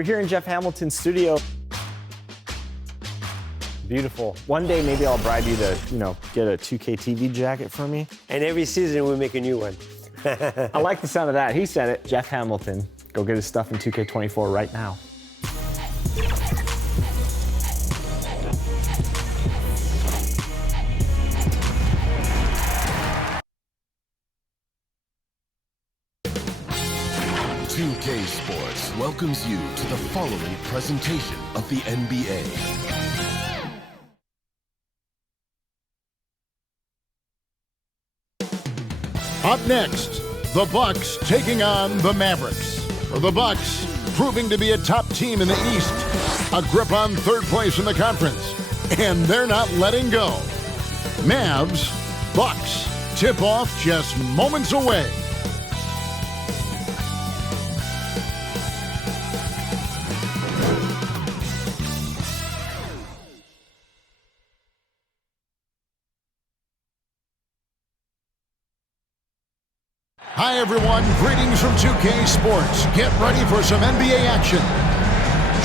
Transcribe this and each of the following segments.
We're here in Jeff Hamilton's studio. Beautiful. One day, maybe I'll bribe you to, get a 2K TV jacket for me. And every season we make a new one. I like the sound of that. He said it. Jeff Hamilton. Go get his stuff in 2K24 right now. UK Sports welcomes you to the following presentation of the NBA. Up next, the Bucks taking on the Mavericks. The Bucks proving to be a top team in the East, a grip on third place in the conference, and they're not letting go. Mavs, Bucks, tip-off just moments away. Hi everyone, greetings from 2K Sports. Get ready for some NBA action.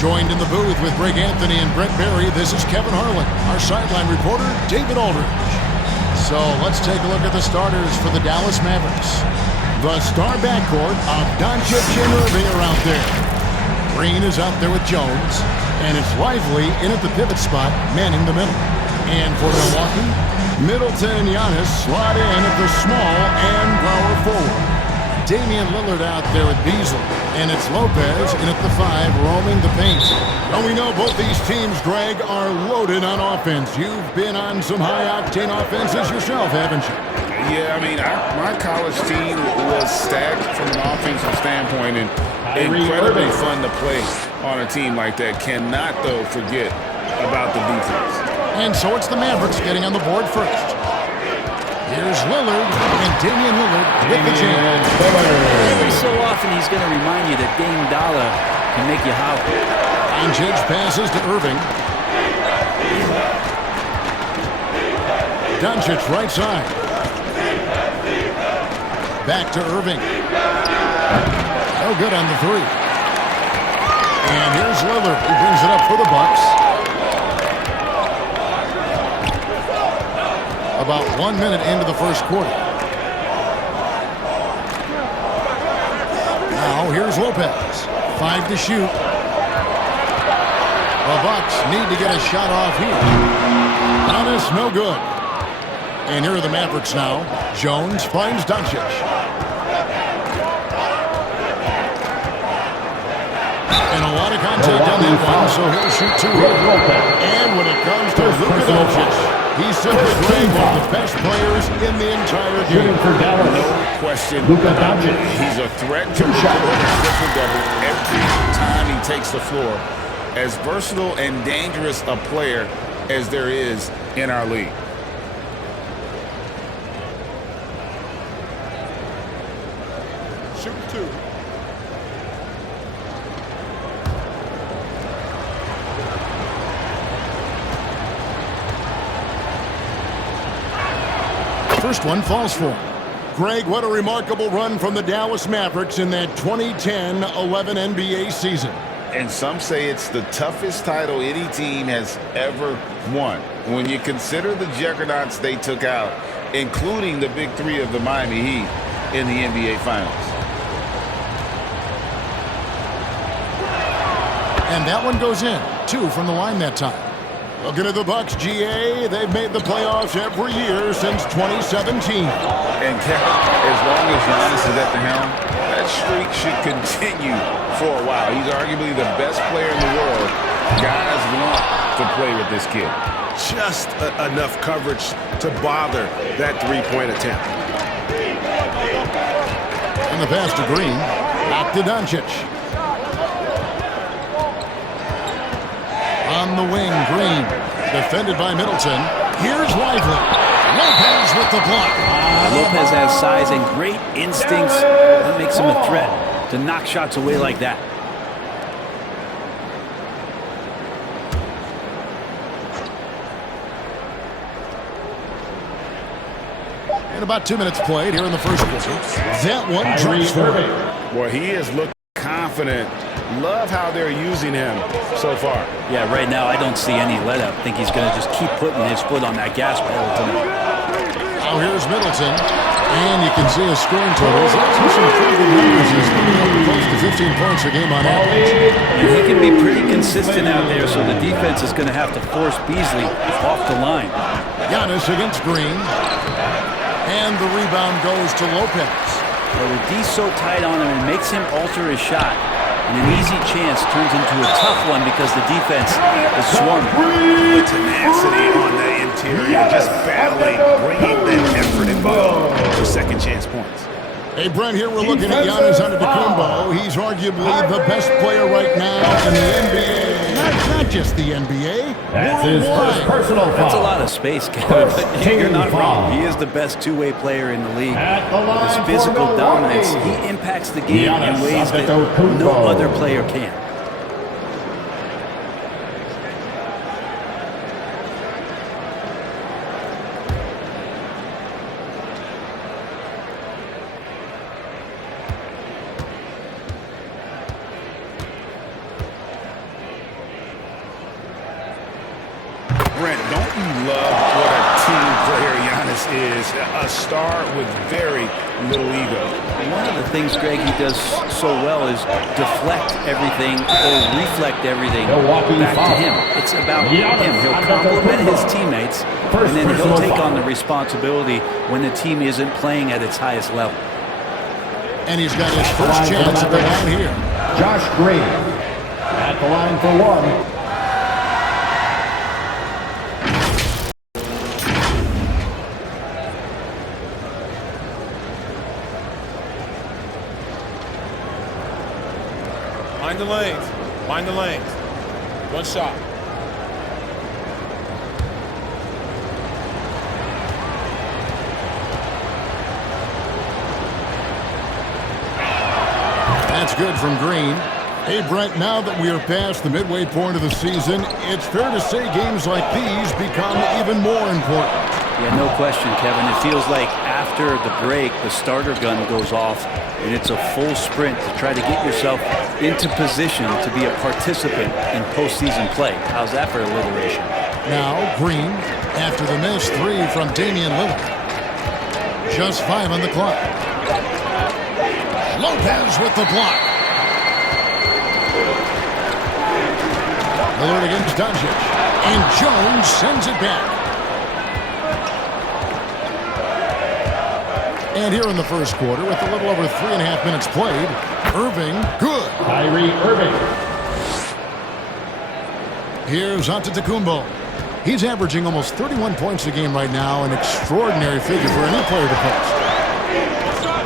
Joined in the booth with Greg Anthony and Brett Barry, this is Kevin Harlan, our sideline reporter, David Aldridge. So let's take a look at the starters for the Dallas Mavericks. The star backcourt of Doncic and Irving are out there. Green is out there with Jones, and it's Lively in at the pivot spot, manning the middle. And for Milwaukee, Middleton and Giannis slot in at the small and power forward. Damian Lillard out there with Beasley, and it's Lopez in at the 5, roaming the paint. Now we know both these teams, Greg, are loaded on offense. You've been on some high-octane offenses yourself, haven't you? Yeah, I mean, my college team was stacked from an offensive standpoint, and incredibly fun to play on a team like that. Cannot, though, forget about the defense. And so it's the Mavericks getting on the board first. Here's Lillard, and Damian Lillard with the jam. Every so often he's going to remind you that Dame Dollar can make you holler. Doncic passes to Irving. Doncic right side. Back to Irving. No good on the 3. And here's Lillard, who brings it up for the Bucks. About 1 minute into the first quarter. Now here's Lopez. 5 to shoot. The Bucks need to get a shot off here. Giannis, no good. And here are the Mavericks now. Jones finds Doncic. And a lot of contact on that one, so he'll shoot 2 here. And when it comes to Luka Doncic, he's simply playing one of the best players in the entire game. No question about it. He's a threat to record a triple-double every time he takes the floor. As versatile and dangerous a player as there is in our league. Shoot 2. First one falls for him. Greg, what a remarkable run from the Dallas Mavericks in that 2010-11 NBA season. And some say it's the toughest title any team has ever won. When you consider the juggernauts they took out, including the big 3 of the Miami Heat in the NBA Finals. And that one goes in. 2 from the line that time. Looking at the Bucks, GA, they've made the playoffs every year since 2017. And as long as Giannis is at the helm, that streak should continue for a while. He's arguably the best player in the world. Guys want to play with this kid. Just enough coverage to bother that 3-point attempt. And the pass to Green. Back to Doncic. On the wing, Green. Defended by Middleton. Here's Lively. Lopez with the block. Lopez has size and great instincts. That makes him a threat to knock shots away like that. And about 2 minutes played here in the first quarter. That one drops for him. Well, he has looked confident Love how they're using him so far. Yeah, right now I don't see any let up. I think he's going to just keep putting his foot on that gas pedal tonight. Now here's Middleton. And you can see his scoring totals. He's some pretty good numbers. He's putting up close to 15 points a game on average. And he can be pretty consistent out there, so the defense is going to have to force Beasley off the line. Giannis against Green. And the rebound goes to Lopez. Well, the D's so tight on him, it makes him alter his shot. And an easy chance turns into a tough one because the defense is swarming. The tenacity on the interior, just battling, bringing that effort involved for second chance points. Hey, Brent, here we're looking at Giannis Antetokounmpo. He's arguably the best player right now in the NBA. Not just the NBA. That's his first personal foul. That's a lot of space, Kevin, but you're not wrong. He is the best two-way player in the league. With his physical dominance, he impacts the game in ways that no other player can. Brent, don't you love what a team player Giannis is? A star with very little ego. One of the things, Greg, he does so well is deflect everything or reflect everything back to him. It's about him. He'll compliment his teammates, and then he'll take on the responsibility when the team isn't playing at its highest level. And he's got his first chance at the line here. Josh Green at the line for one. Mind the lanes. Mind the lanes. One shot. That's good from Green. Hey, Brent, now that we are past the midway point of the season, it's fair to say games like these become even more important. Yeah, no question, Kevin. It feels like after the break, the starter gun goes off, and it's a full sprint to try to get yourself into position to be a participant in postseason play. How's that for alliteration? Now, Green, after the missed three from Damian Lillard. Just 5 on the clock. Lopez with the block. Lillard against Doncic. And Jones sends it back. And here in the first quarter, with a little over 3.5 minutes played, Irving, good. Kyrie Irving. Here's Antetokounmpo. He's averaging almost 31 points a game right now, an extraordinary figure for any player to post.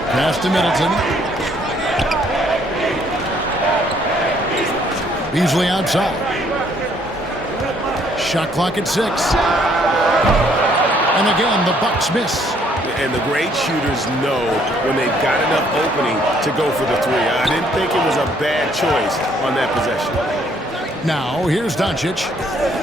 Pass to Middleton. Beasley outside. Shot clock at 6. And again, the Bucks miss. And the great shooters know when they've got enough opening to go for the three. I didn't think it was a bad choice on that possession. Now, here's Doncic.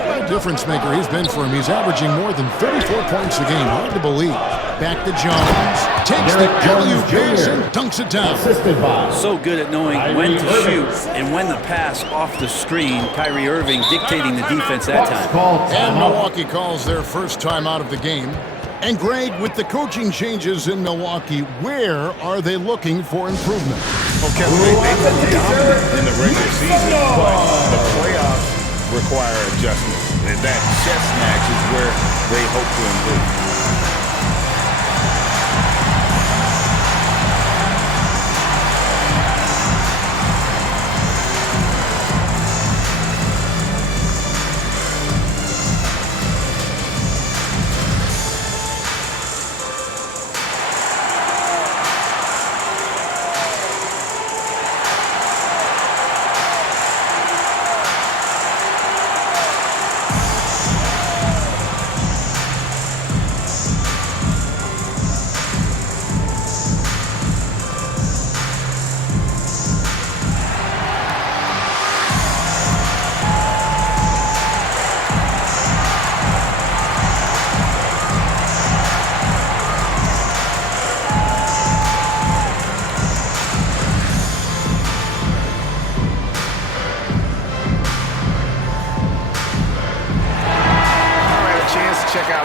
What a difference maker he's been for him. He's averaging more than 34 points a game. Hard to believe. Back to Jones. Takes the alley-oop pass and dunks it down. Assisted by So good at knowing when to shoot and when the pass off the screen. Kyrie Irving dictating the defense that time. And Milwaukee calls their first time out of the game. And Greg, with the coaching changes in Milwaukee, where are they looking for improvement? Okay, they've been dominant in the regular season, but the playoffs require adjustments. And that chess match is where they hope to improve.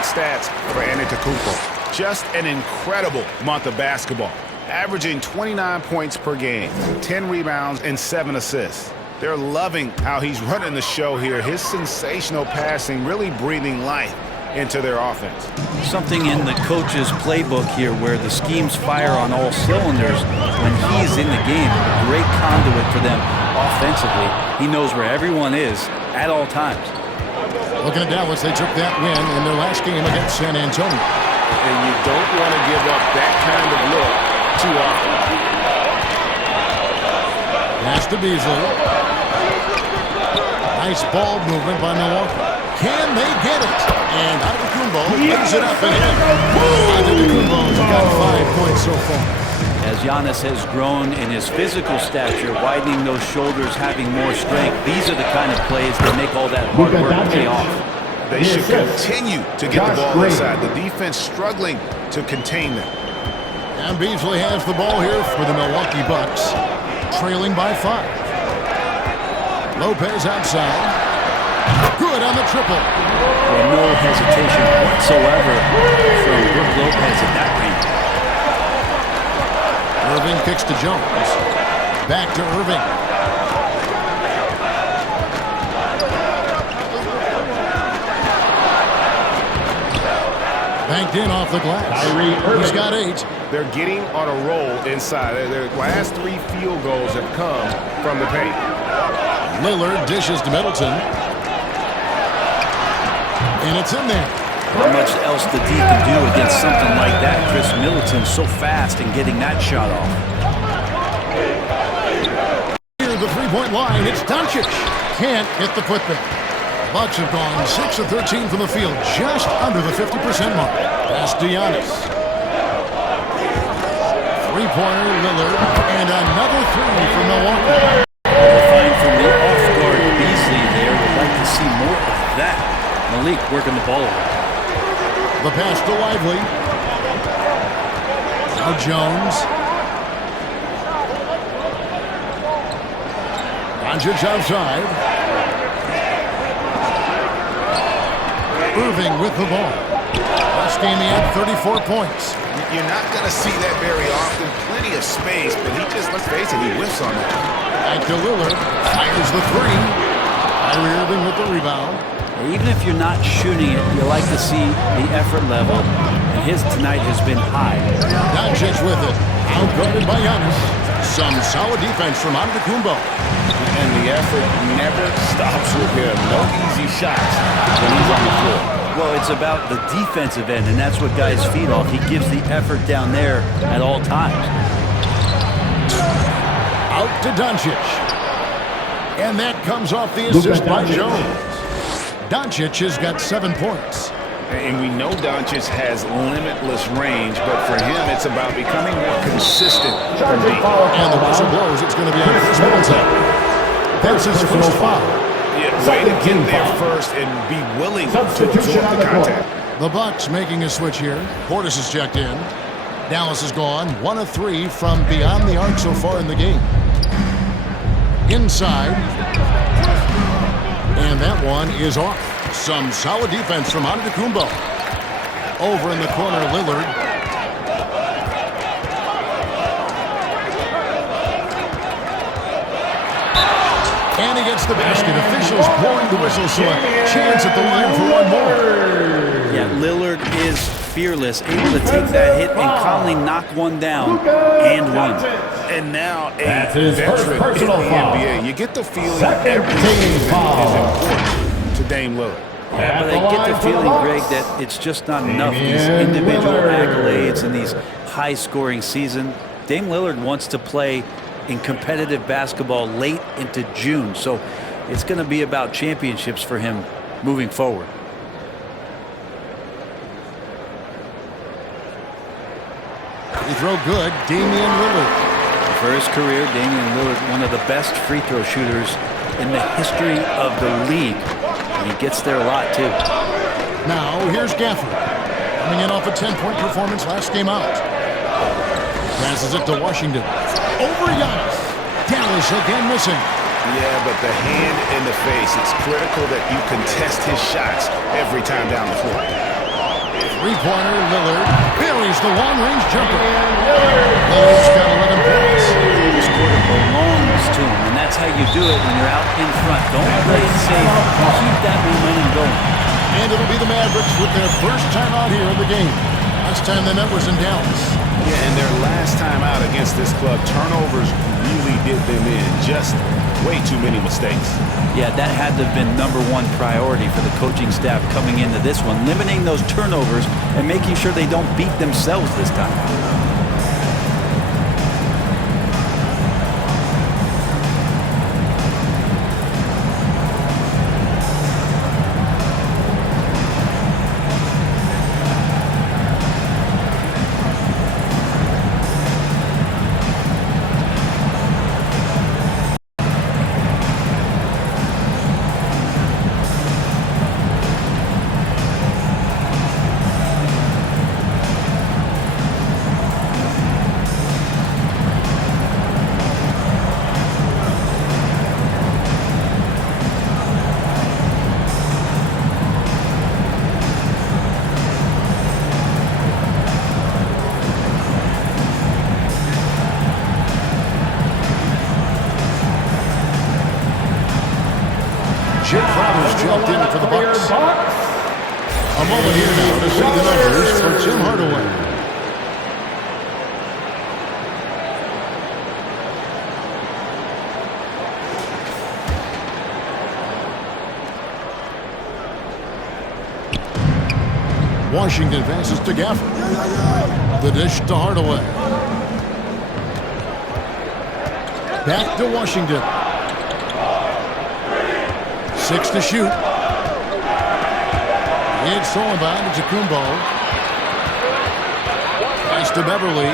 standout stats for Antetokounmpo. Just an incredible month of basketball, averaging 29 points per game, 10 rebounds, and 7 assists. They're loving how he's running the show here. His sensational passing really breathing life into their offense. Something in the coach's playbook here where the schemes fire on all cylinders when he's in the game. A great conduit for them offensively. He knows where everyone is at all times. Looking at Dallas, they took that win in their last game against San Antonio. And you don't want to give up that kind of look too often. Pass to Beasley. Nice ball movement by Milwaukee. Can they get it? And Antetokounmpo lays it up and in. Antetokounmpo's got 5 points so far. As Giannis has grown in his physical stature, widening those shoulders, having more strength, these are the kind of plays that make all that hard work pay off. They should continue to get the ball inside. The defense struggling to contain them. And Beasley has the ball here for the Milwaukee Bucks, trailing by 5. Lopez outside. Good on the triple. Well, no hesitation whatsoever from Brook Lopez at that range. Irving kicks to Jones. Back to Irving. Banked in off the glass. He's got 8. They're getting on a roll inside. Their last 3 field goals have come from the paint. Lillard dishes to Middleton. And it's in there. Not much else the D can do against something like that. Chris Middleton so fast in getting that shot off. Here, the three-point line. It's Doncic. Can't hit the putback. Bucks have gone 6 of 13 from the field, just under the 50% mark. Pass to Giannis. Three-pointer, Lillard, and another 3 for Milwaukee. Fine from the off-guard Beasley there. Would like to see more of that. Malik working the ball away. The pass to Lively. Now Jones. Doncic outside. Irving with the ball. Last game he had 34 points. You're not going to see that very often. Plenty of space, but he just, let's face it, he whiffs on that. Back to Lillard. Fires the 3. Kyrie Irving with the rebound. Even if you're not shooting it, you like to see the effort level. And his tonight has been high. Doncic with it. Outguarded by Giannis. Some solid defense from Antetokounmpo. And the effort never stops with him. No easy shots when he's on the floor. Well, it's about the defensive end, and that's what guys feed off. He gives the effort down there at all times. Out to Doncic. And that comes off the assist by Jones. Doncic has got 7 points. And we know Doncic has limitless range, but for him, it's about becoming more consistent from deep. And the whistle blows. It's going to be on Chris Middleton. That's his first foul. Yeah, way to get there first and be willing to absorb the contact. The Bucks making a switch here. Portis is checked in. Dallas is gone 1 of 3 from beyond the arc so far in the game. Inside. And that one is off. Some solid defense from Antetokounmpo. Over in the corner, Lillard. And he gets the basket. Officials blowing the whistle, so a chance at the line for one more. Yeah, Lillard is fearless, able to take that hit and calmly knock one down and one. And now a veteran in the NBA. You get the feeling everything is important to Dame Lillard. Yeah, but I get the feeling, Greg, that it's just not enough. These individual accolades and these high-scoring season. Dame Lillard wants to play in competitive basketball late into June, so it's going to be about championships for him moving forward. Free throw good, Damian Lillard. For his career, Damian Lillard, one of the best free throw shooters in the history of the league. And he gets there a lot, too. Now, here's Gafford. Coming in off a 10-point performance last game out. Passes it to Washington. Over Giannis. Dallas again missing. Yeah, but the hand in the face. It's critical that you contest his shots every time down the floor. Three-pointer, Lillard. Buries the long-range jumper. Lillard's got 11 points. This quarter belongs to him, and that's how you do it when you're out in front. Don't play it safe. Keep that momentum going. And it'll be the Mavericks with their first time out here in the game. Last time they met was in Dallas. Yeah, and their last time out against this club, turnovers really did them in. Just way too many mistakes. Yeah, that had to have been #1 priority for the coaching staff coming into this one, limiting those turnovers and making sure they don't beat themselves this time. Jim Crowder's jumped in for the Bucks. A moment here now to see the numbers for Tim Hardaway. Washington passes to Gafford. The dish to Hardaway. Back to Washington. 6 to shoot. It's Sullivan to Kumbo. Pass to Beverly.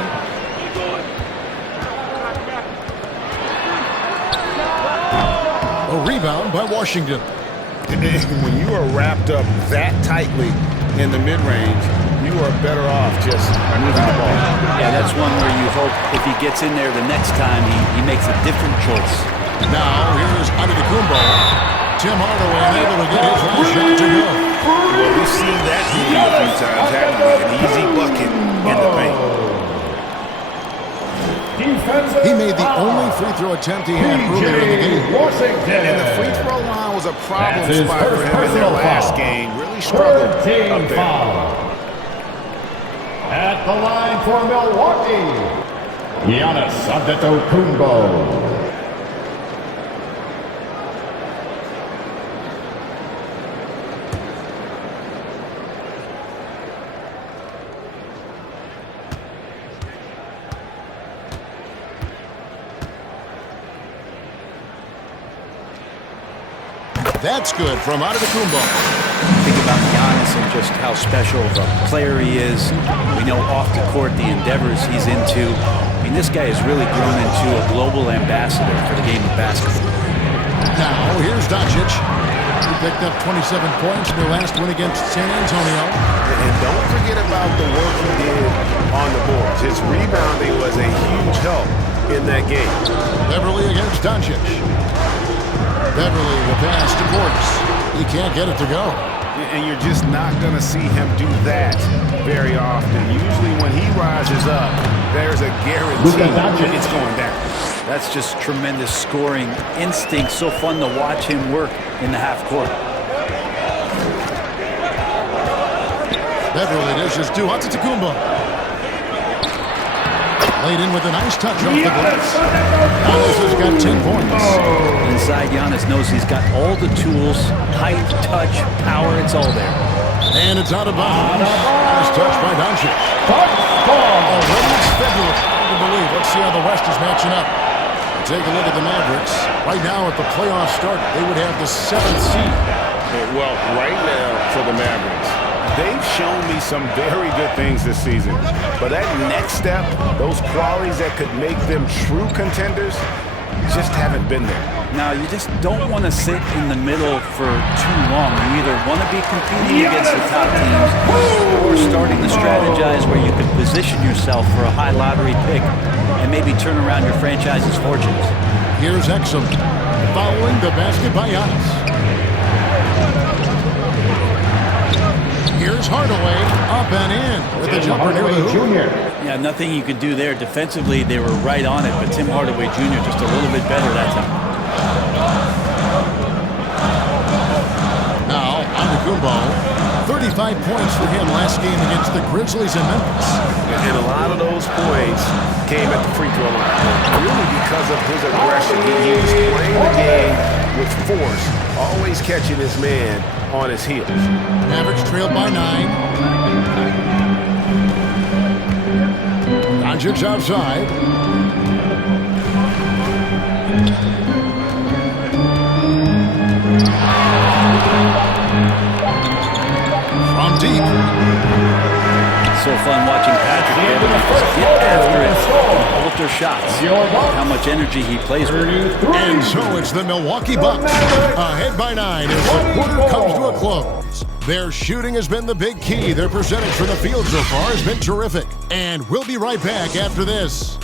A rebound by Washington. When you are wrapped up that tightly in the mid-range, you are better off just moving the ball. Yeah, that's one where you hope if he gets in there the next time, he makes a different choice. Now here's Antetokounmpo. Tim Hardaway able to get his last shot to go. Well, we've seen that movie a few times, haven't we? An easy bucket in the paint. He made the only free throw attempt he had earlier in the game. And the free throw line was a problem spot for him in their last game. Really struggled up there. At the line for Milwaukee, Giannis Antetokounmpo. That's good from Antetokounmpo. Think about Giannis and just how special of a player he is. We know off the court the endeavors he's into. I mean, this guy has really grown into a global ambassador for the game of basketball. Now, here's Doncic. He picked up 27 points in their last win against San Antonio. And don't forget about the work he did on the boards. His rebounding was a huge help in that game. Beverly against Doncic. Beverly the pass to Portis. He can't get it to go. And you're just not going to see him do that very often. Usually when he rises up, there's a guarantee it's going down. That's just tremendous scoring instinct. So fun to watch him work in the half court. Beverly dishes to Antetokounmpo. Laid in with a nice touch off the glass. Giannis has got 10 points. Inside, Giannis knows he's got all the tools, height, touch, power, it's all there. And it's out of bounds. Nice touch by Doncic. Already it's February. Hard to believe. Let's see how the West is matching up. Take a look at the Mavericks. Right now, if the playoffs start, they would have the 7th seed. Well, right now for the Mavericks, they've shown me some very good things this season. But that next step, those qualities that could make them true contenders, just haven't been there. Now, you just don't want to sit in the middle for too long. You either want to be competing against the top teams or starting to strategize where you can position yourself for a high lottery pick and maybe turn around your franchise's fortunes. Here's Exum following the basket by Giannis. Here's Hardaway, up and in with the jumper near the hoop. Yeah, nothing you could do there. Defensively, they were right on it, but Tim Hardaway Jr. just a little bit better that time. Now, Antetokounmpo. 35 points for him last game against the Grizzlies in Memphis. And a lot of those points came at the free throw line. Really because of his aggression. He was playing the game with force, always catching his man on his heels. Mavericks trailed by 9. Doncic's outside. From deep. So fun watching Patrick be able to just get after it, alter shots. How much energy he plays with. And so it's the Milwaukee Bucks ahead by 9 as the quarter comes to a close. Their shooting has been the big key. Their percentage from the field so far has been terrific. And we'll be right back after this.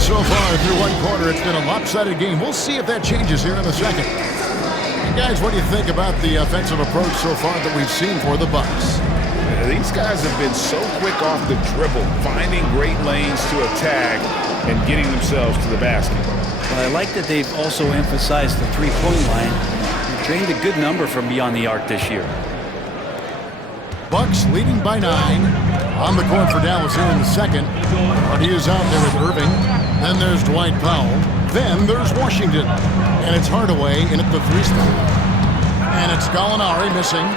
So far through one quarter, it's been a lopsided game. We'll see if that changes here in a second. And guys, what do you think about the offensive approach so far that we've seen for the Bucks? These guys have been so quick off the dribble, finding great lanes to attack and getting themselves to the basket. Well, I like that they've also emphasized the three-point line. They've drained a good number from beyond the arc this year. Bucks leading by 9. On the court for Dallas here in the second. But he is out there with Irving. Then there's Dwight Powell. Then there's Washington. And it's Hardaway in at the 3 spot. And it's Gallinari missing.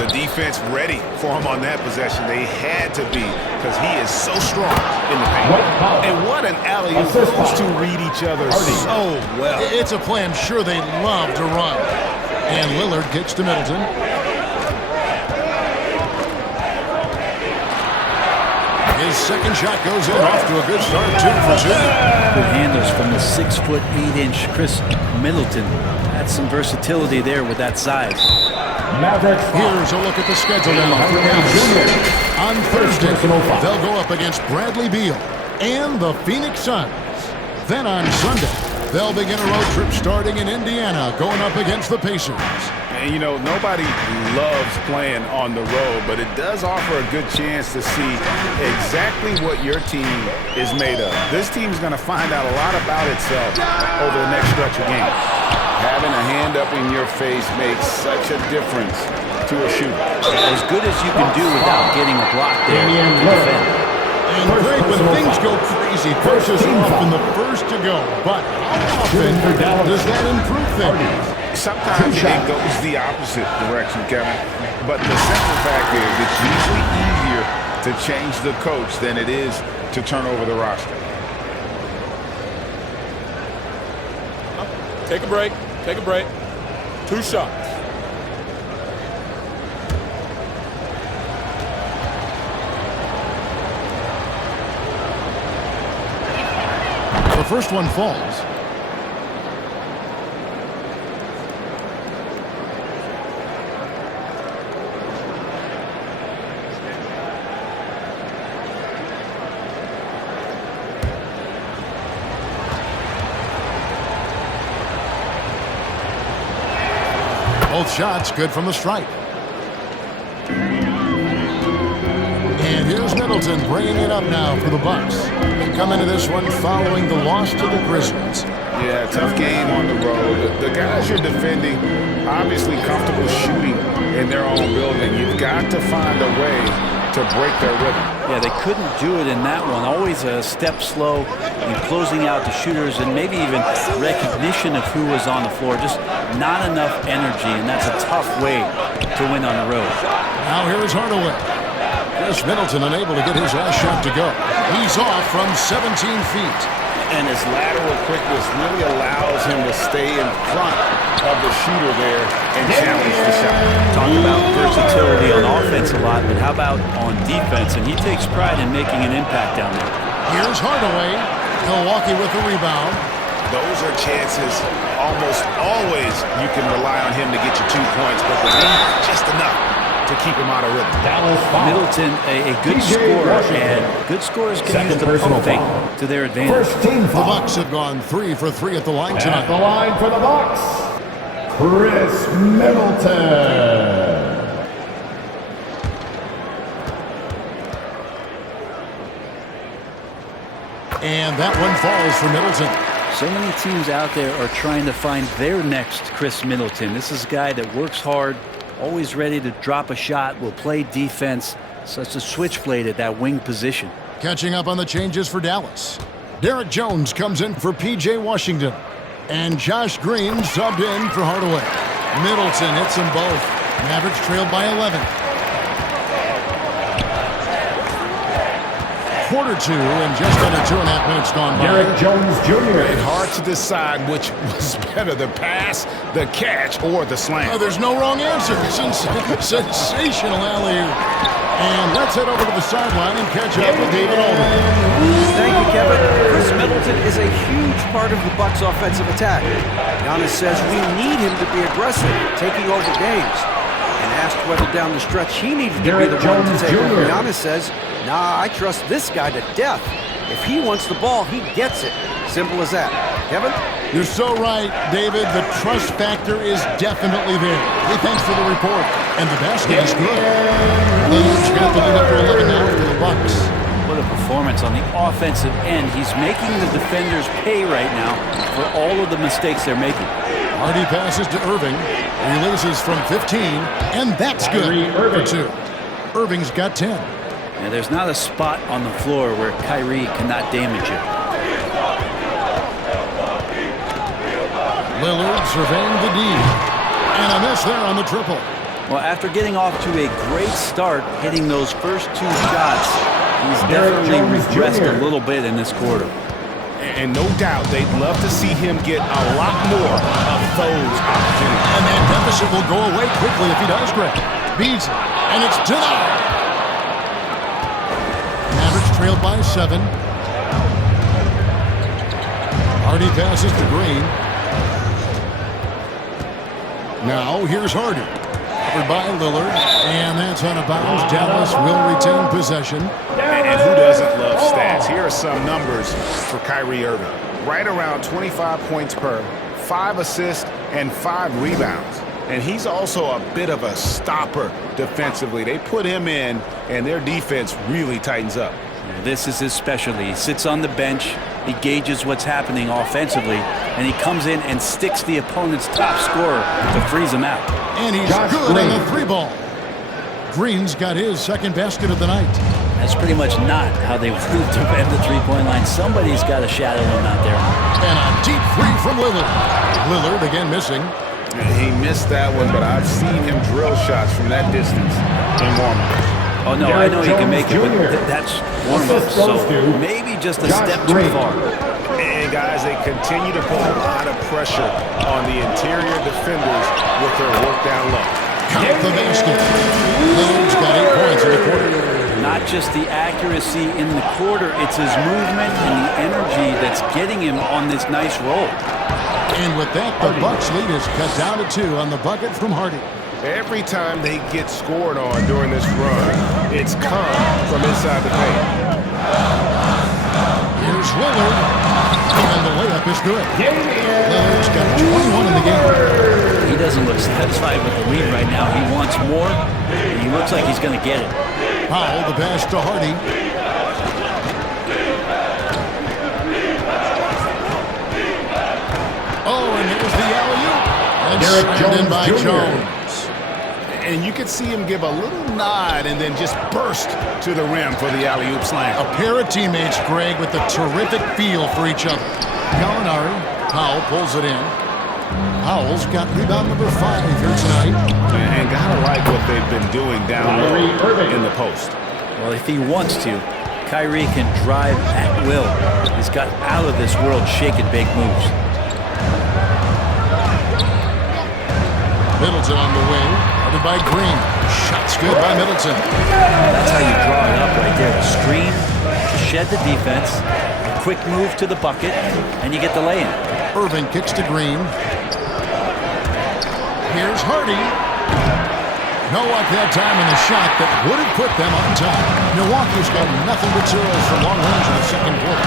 The defense ready for him on that possession. They had to be because he is so strong in the paint. And what an alley-oop. Those two read each other so well. It's a play I'm sure they love to run. And Lillard kicks to Middleton. His second shot goes in, off to a good start, 2 for 2. Good handles from the 6'8" Chris Middleton. That's some versatility there with that size. Mavericks. Here's a look at the schedule now for Dallas. On Thursday, they'll go up against Bradley Beal and the Phoenix Suns. Then on Sunday, they'll begin a road trip starting in Indiana, going up against the Pacers. And, you know, nobody loves playing on the road, but it does offer a good chance to see exactly what your team is made of. This team's going to find out a lot about itself over the next stretch of games. Having a hand up in your face makes such a difference to a shooter. As good as you can do without getting a block there to defend. And Greg, when things go crazy, Persis often the first to go. But how often does that improve things? Sometimes it goes the opposite direction, Kevin. But the simple fact is it's usually easier to change the coach than it is to turn over the roster. Take a break. Take a break. 2 shots. The first one falls. Both shots good from the stripe. And here's Middleton bringing it up now for the Bucks. They come into this one following the loss to the Grizzlies. Yeah, tough game on the road. The guys you're defending, obviously comfortable shooting in their own building. You've got to find a way to break their rhythm. Yeah, they couldn't do it in that one. Always a step slow in closing out the shooters and maybe even recognition of who was on the floor. Just not enough energy, and that's a tough way to win on the road. Now here is Hardaway. Chris Middleton unable to get his last shot to go. He's off from 17 feet. And his lateral quickness really allows him to stay in front of the shooter there and challenge the shot. Talk about versatility on offense a lot, but how about on defense? And he takes pride in making an impact down there. Here's Hardaway. Milwaukee with the rebound. Those are chances almost always you can rely on him to get you 2 points, but the lead just enough to keep him out of rhythm. Middleton, a good scorer, and good scorers can use the pump fake to their advantage. The Bucks have gone 3 for 3 at the line tonight. At the line for the Bucks, Chris Middleton. And that one falls for Middleton. So many teams out there are trying to find their next Chris Middleton. This is a guy that works hard, always ready to drop a shot, will play defense, such a switchblade at that wing position. Catching up on the changes for Dallas. Derek Jones comes in for P.J. Washington. And Josh Green subbed in for Hardaway. Middleton hits them both. Mavericks trailed by 11. Quarter 2 and just under 2.5 minutes gone by. Derek Jones Jr. It's hard to decide which was better, the pass, the catch, or the slam. There's no wrong answer. Sensational alley-oop. And let's head over to the sideline and catch up with David Aldridge. Thank you, Kevin. Chris Middleton is a huge part of the Bucks' offensive attack. Giannis says we need him to be aggressive, taking over games. And asked whether down the stretch he needed to be the one to take over. Giannis says, nah, I trust this guy to death. If he wants the ball, he gets it. Simple as that. Kevin? You're so right, David. The trust factor is definitely there. Hey, thanks for the report. And the basket is good. Lillard's got the lead up to 11 now for the Bucks. What a performance on the offensive end. He's making the defenders pay right now for all of the mistakes they're making. Hardy passes to Irving. Releases from 15, and that's good for 2. Irving's got 10. And there's not a spot on the floor where Kyrie cannot damage it. Lillard surveying the D. And a miss there on the triple. Well, after getting off to a great start, hitting those first 2 shots, he's definitely regressed a little bit in this quarter. And no doubt they'd love to see him get a lot more of those opportunities. And that deficit will go away quickly if he does, Greg. Beats it, and it's denied. Mavericks trailed by 7. Hardy passes to Green. Now here's Hardy. Covered by Lillard, and that's out of bounds. Dallas will retain possession. And who doesn't love stats? Here are some numbers for Kyrie Irving. Right around 25 points per, 5 assists, and 5 rebounds. And he's also a bit of a stopper defensively. They put him in, and their defense really tightens up. This is his specialty. He sits on the bench, he gauges what's happening offensively, and he comes in and sticks the opponent's top scorer to freeze him out. And he's good on the 3-ball. Green's got his second basket of the night. That's pretty much not how they want to defend the 3-point line. Somebody's got to shadow him out there. And a deep 3 from Lillard. Lillard again missing. He missed that one, but I've seen him drill shots from that distance in warm-up. Oh, no, I know he can make it, but that's warm-up, so maybe just a step too far. And, guys, they continue to put a lot of pressure on the interior defenders with their work down low. Count the basket. Lillard's got 8 points in the quarter. Not just the accuracy in the quarter, it's his movement and the energy that's getting him on this nice roll. And with that, the Bucks lead is cut down to 2 on the bucket from Hardy. Every time they get scored on during this run, it's come from inside the paint. Here's Lillard, and the layup is good. Lillard's got 21 in the game. He doesn't look satisfied with the lead right now. He wants more, and he looks like he's going to get it. Powell, the pass to Hardy. Oh, and there's the alley-oop. And slammed in by Jones. And you can see him give a little nod and then just burst to the rim for the alley-oop slam. A pair of teammates, Greg, with a terrific feel for each other. Gallinari, Powell pulls it in. Powell's got rebound number 5 here tonight. And gotta like what they've been doing down low in the post. Well, if he wants to, Kyrie can drive at will. He's got out-of-this-world shake-and-bake moves. Middleton on the wing, guarded by Green. Shots good by Middleton. That's how you draw it up right there. A screen, shed the defense, quick move to the bucket, and you get the lay-in. Irving kicks to Green. Here's Hardy. No luck that time in the shot that would have put them on top. Milwaukee's got nothing but zeros from long range in the second quarter.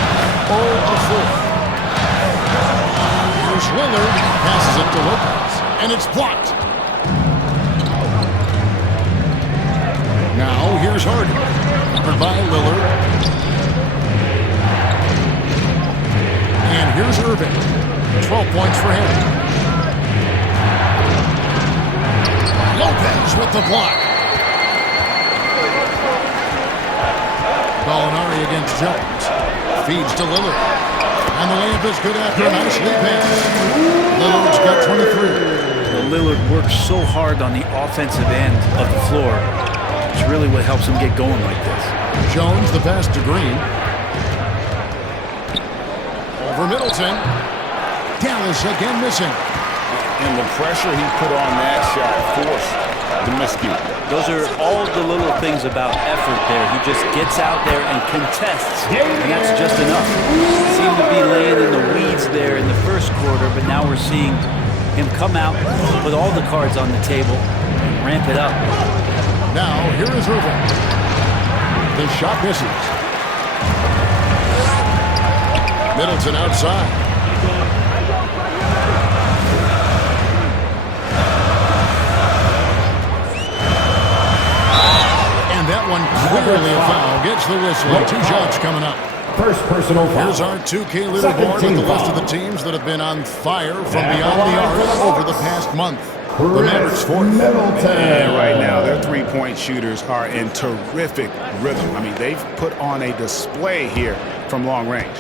0 of 4. Here's Lillard. Passes it to Lopez. And it's blocked. Now here's Hardy. Covered by Lillard. And here's Irving. 12 points for him. Lopez with the block. Gallinari against Jones. Feeds to Lillard. And the layup is good after a nice lead pass. Lillard's got 23. Well, Lillard works so hard on the offensive end of the floor. It's really what helps him get going like this. Jones, the pass to Green. Over Middleton. Dallas again missing. And the pressure he put on that shot forced the miscue. Those are all the little things about effort there. He just gets out there and contests, and that's just enough. Seemed to be laying in the weeds there in the first quarter, but now we're seeing him come out, put all the cards on the table, and ramp it up. Now, here is Irving. The shot misses. Middleton outside. And that one clearly a foul. Gets the whistle. 2 shots coming up. First personal foul. Here's our 2K leaderboard with the list of the teams that have been on fire from beyond the arc over the past month. The Mavericks fourth. And right now, their three-point shooters are in terrific rhythm. I mean, they've put on a display here from long range.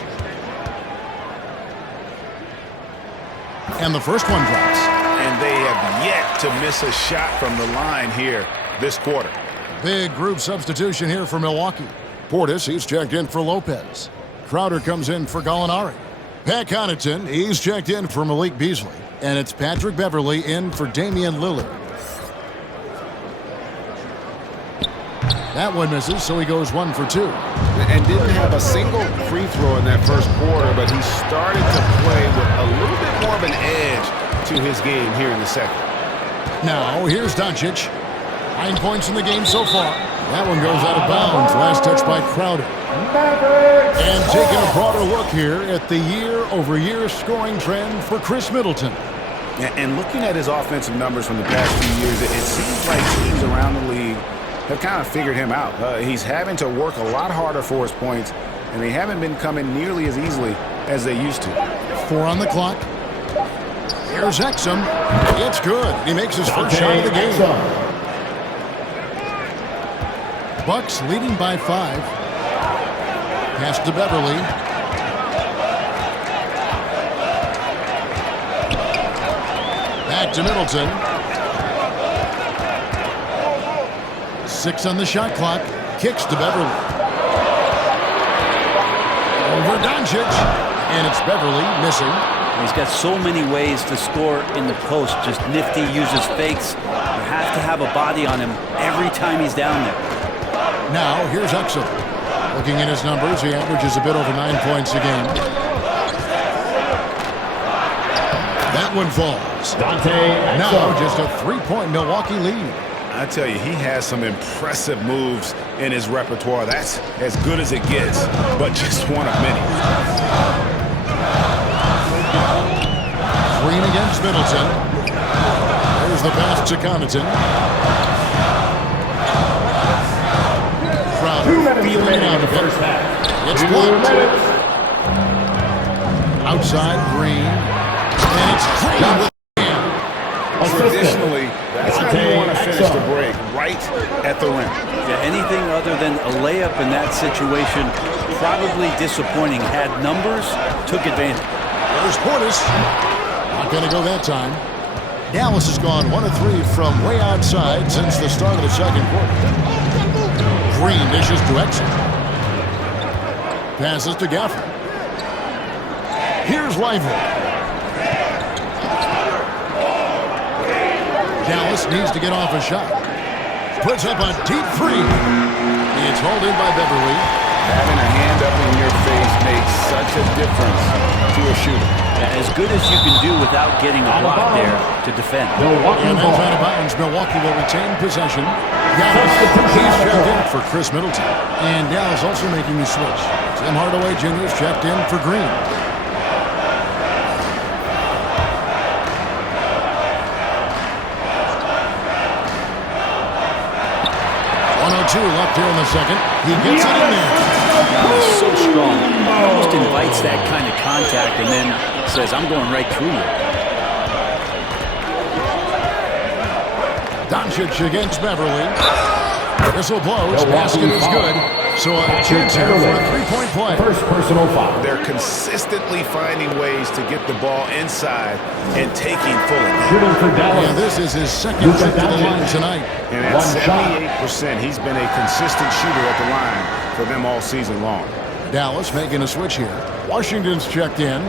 And the first one drops. And they have yet to miss a shot from the line here this quarter. Big group substitution here for Milwaukee. Portis, he's checked in for Lopez. Crowder comes in for Gallinari. Pat Connaughton, he's checked in for Malik Beasley. And it's Patrick Beverley in for Damian Lillard. That one misses, so he goes 1 for 2. And didn't have a single free throw in that first quarter, but he started to play with a little bit more of an edge to his game here in the second. Now, here's Doncic. 9 points in the game so far. That one goes out of bounds. Last touch by Crowder. And taking a broader look here at the year-over-year scoring trend for Chris Middleton. And looking at his offensive numbers from the past few years, it seems like teams around the league have kind of figured him out. He's having to work a lot harder for his points, and they haven't been coming nearly as easily as they used to. 4 on the clock. Here's Exum. It's good. He makes his first shot of the game. Bucks leading by 5. Pass to Beverley. Back to Middleton. 6 on the shot clock. Kicks to Beverley. Over Doncic. And it's Beverley missing. He's got so many ways to score in the post. Just nifty, uses fakes. You have to have a body on him every time he's down there. Now, here's Exum. Looking at his numbers, he averages a bit over 9 points a game. That one falls. Now, just a 3-point Milwaukee lead. I tell you, he has some impressive moves in his repertoire. That's as good as it gets, but just one of many. Green against Middleton. There's the pass to Connaughton. Feeling out of it. It's blocked. Outside Green. And it's Green with the hand. Traditionally, that's how you want to finish the break, right at the rim. Yeah, anything other than a layup in that situation, probably disappointing. Had numbers, took advantage. There's Portis. Not going to go that time. Dallas has gone 1 of 3 from way outside since the start of the second quarter. Green dishes to Exum. Passes to Gafford. Here's Lively. Dallas needs to get off a shot. Puts up a deep 3. It's hauled in by Beverley. Having a hand up in your face makes such a difference to a shooter. As good as you can do without getting a block there to defend. And that's out of bounds. Milwaukee will retain possession. He's checked in for Chris Middleton. And Dallas also making the switch. Tim Hardaway Jr. is checked in for Green. Left here in the second. He gets it in there. He's so strong. Almost invites that kind of contact and then says, I'm going right through you. Doncic against Beverly. Whistle blows. Basket is good. So a chance here for a three-point play. First personal foul. They're consistently finding ways to get the ball inside and taking full advantage. Shooting for Dallas. And this is his second trip to the line tonight. And at 78%, he's been a consistent shooter at the line for them all season long. Dallas making a switch here. Washington's checked in.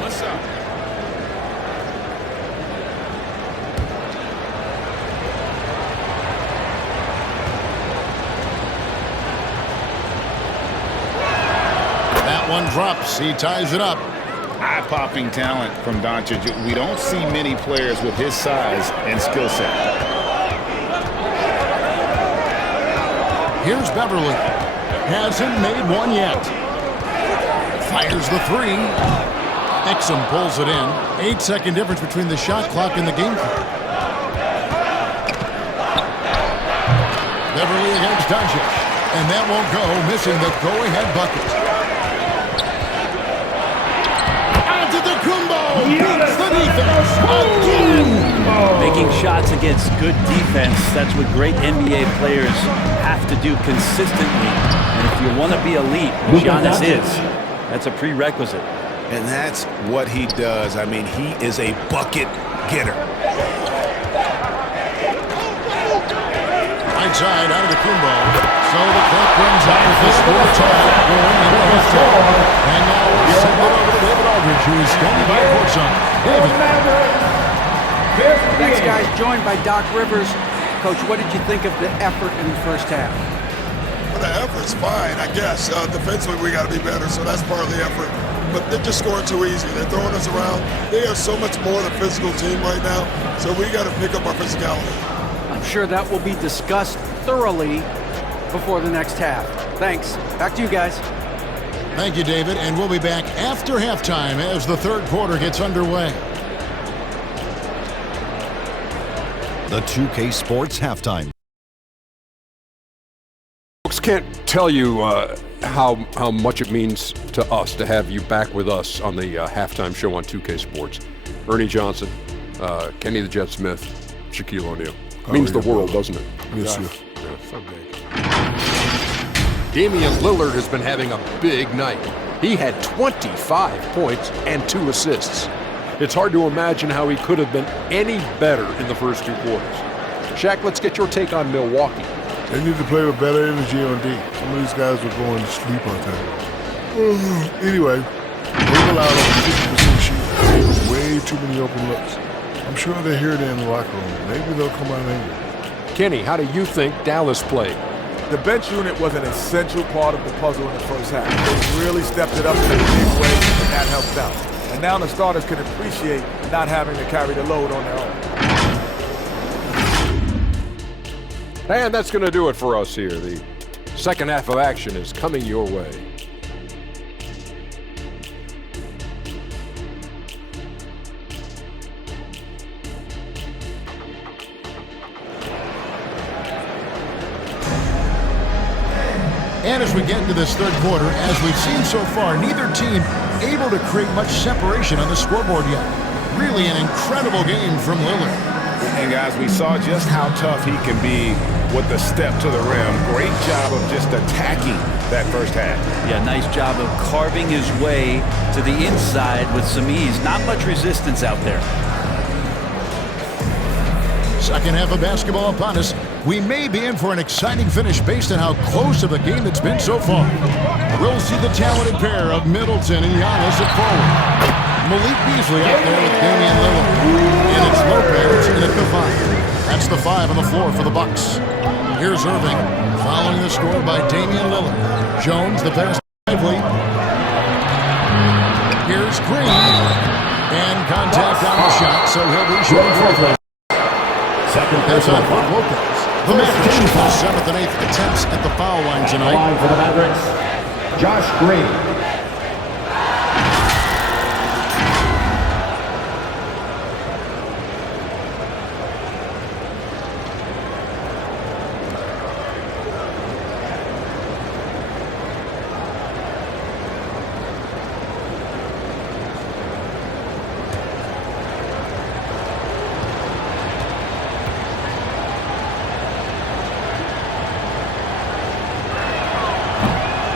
What's up? That one drops. He ties it up. Eye-popping talent from Doncic. We don't see many players with his size and skill set. Here's Beverly. Hasn't made one yet. Fires the three. Exum pulls it in. 8-second difference between the shot clock and the game clock. Beverly against Doncic. And that won't go, missing the go-ahead bucket. Beats the defense again. Making shots against good defense, that's what great NBA players have to do consistently. And if you want to be elite, which Giannis is, that's a prerequisite. And that's what he does. I mean, he is a bucket getter. Right side out of the Kumbo. So the clock runs out with the score tie. And now we'll send it over to David Aldridge, who is standing by courtside. David. Next guy's joined by Doc Rivers. Coach, what did you think of the effort in the first half? Well, the effort's fine, I guess. Defensively, we got to be better, so that's part of the effort. But they're just scoring too easy. They're throwing us around. They are so much more than a physical team right now, so we got to pick up our physicality. I'm sure that will be discussed thoroughly before the next half. Thanks. Back to you guys. Thank you, David. And we'll be back after halftime as the third quarter gets underway. The 2K Sports Halftime. Folks, can't tell you how much it means to us to have you back with us on the halftime show on 2K Sports. Ernie Johnson, Kenny the Jet Smith, Shaquille O'Neal. Means the world, doesn't it? Yes, sir. Yeah, someday. Damian Lillard has been having a big night. He had 25 points and 2 assists. It's hard to imagine how he could have been any better in the first 2 quarters. Shaq, let's get your take on Milwaukee. They need to play with better energy on D. Some of these guys were going to sleep on time. Anyway, they've allowed over 50% shooting. Way too many open looks. I'm sure they hear it in the locker room. Maybe they'll come out angry. Kenny, how do you think Dallas played? The bench unit was an essential part of the puzzle in the first half. They really stepped it up in a big way, and that helped out. And now the starters can appreciate not having to carry the load on their own. And that's going to do it for us here. The second half of action is coming your way. And as we get into this third quarter, as we've seen so far, neither team able to create much separation on the scoreboard yet. Really an incredible game from Lillard. And guys, we saw just how tough he can be with the step to the rim. Great job of just attacking that first half. Yeah, nice job of carving his way to the inside with some ease. Not much resistance out there. Second half of basketball upon us. We may be in for an exciting finish based on how close of a game it's been so far. We'll see the talented pair of Middleton and Giannis at forward. Malik Beasley out there with Damian Lillard. And it's Lopez in at the 5. That's the 5 on the floor for the Bucks. Here's Irving, following the score by Damian Lillard. Jones, the pass lively. Here's Green, and contact on the shot, so he'll be shooting free throw. That's on for Lopez. The Mavericks, 7th and 8th attempts at the foul line tonight. Line for the Mavericks, Josh Green.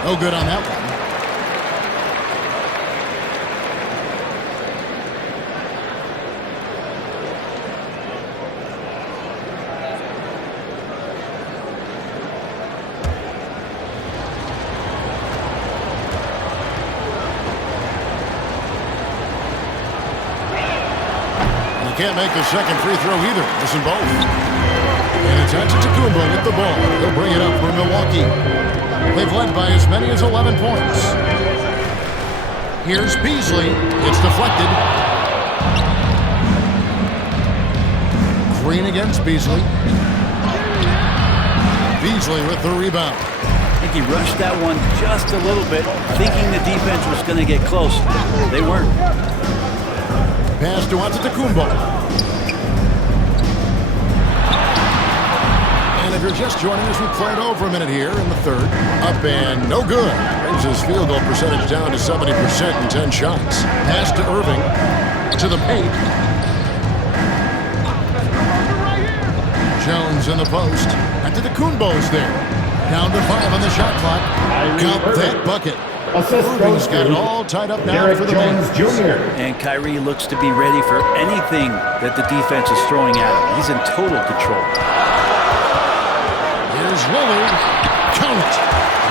No good on that one. You can't make the second free throw either. Missing both. And it's Antetokounmpo with the ball. He'll bring it up for Milwaukee. They've led by as many as 11 points. Here's Beasley. It's deflected. Green against Beasley. Beasley with the rebound. I think he rushed that one just a little bit, thinking the defense was going to get close. They weren't. Pass to Antetokounmpo. And if you're just joining us, we played over a minute here in the third. Up and no good. Brings his field goal percentage down to 70% in 10 shots. Pass to Irving. To the paint. Jones in the post. Antetokounmpo's there. Down to 5 on the shot clock. Count that bucket. Irving's got it all tied up now for the Jones Jr. And Kyrie looks to be ready for anything that the defense is throwing at him. He's in total control. Here's Lillard. Count it.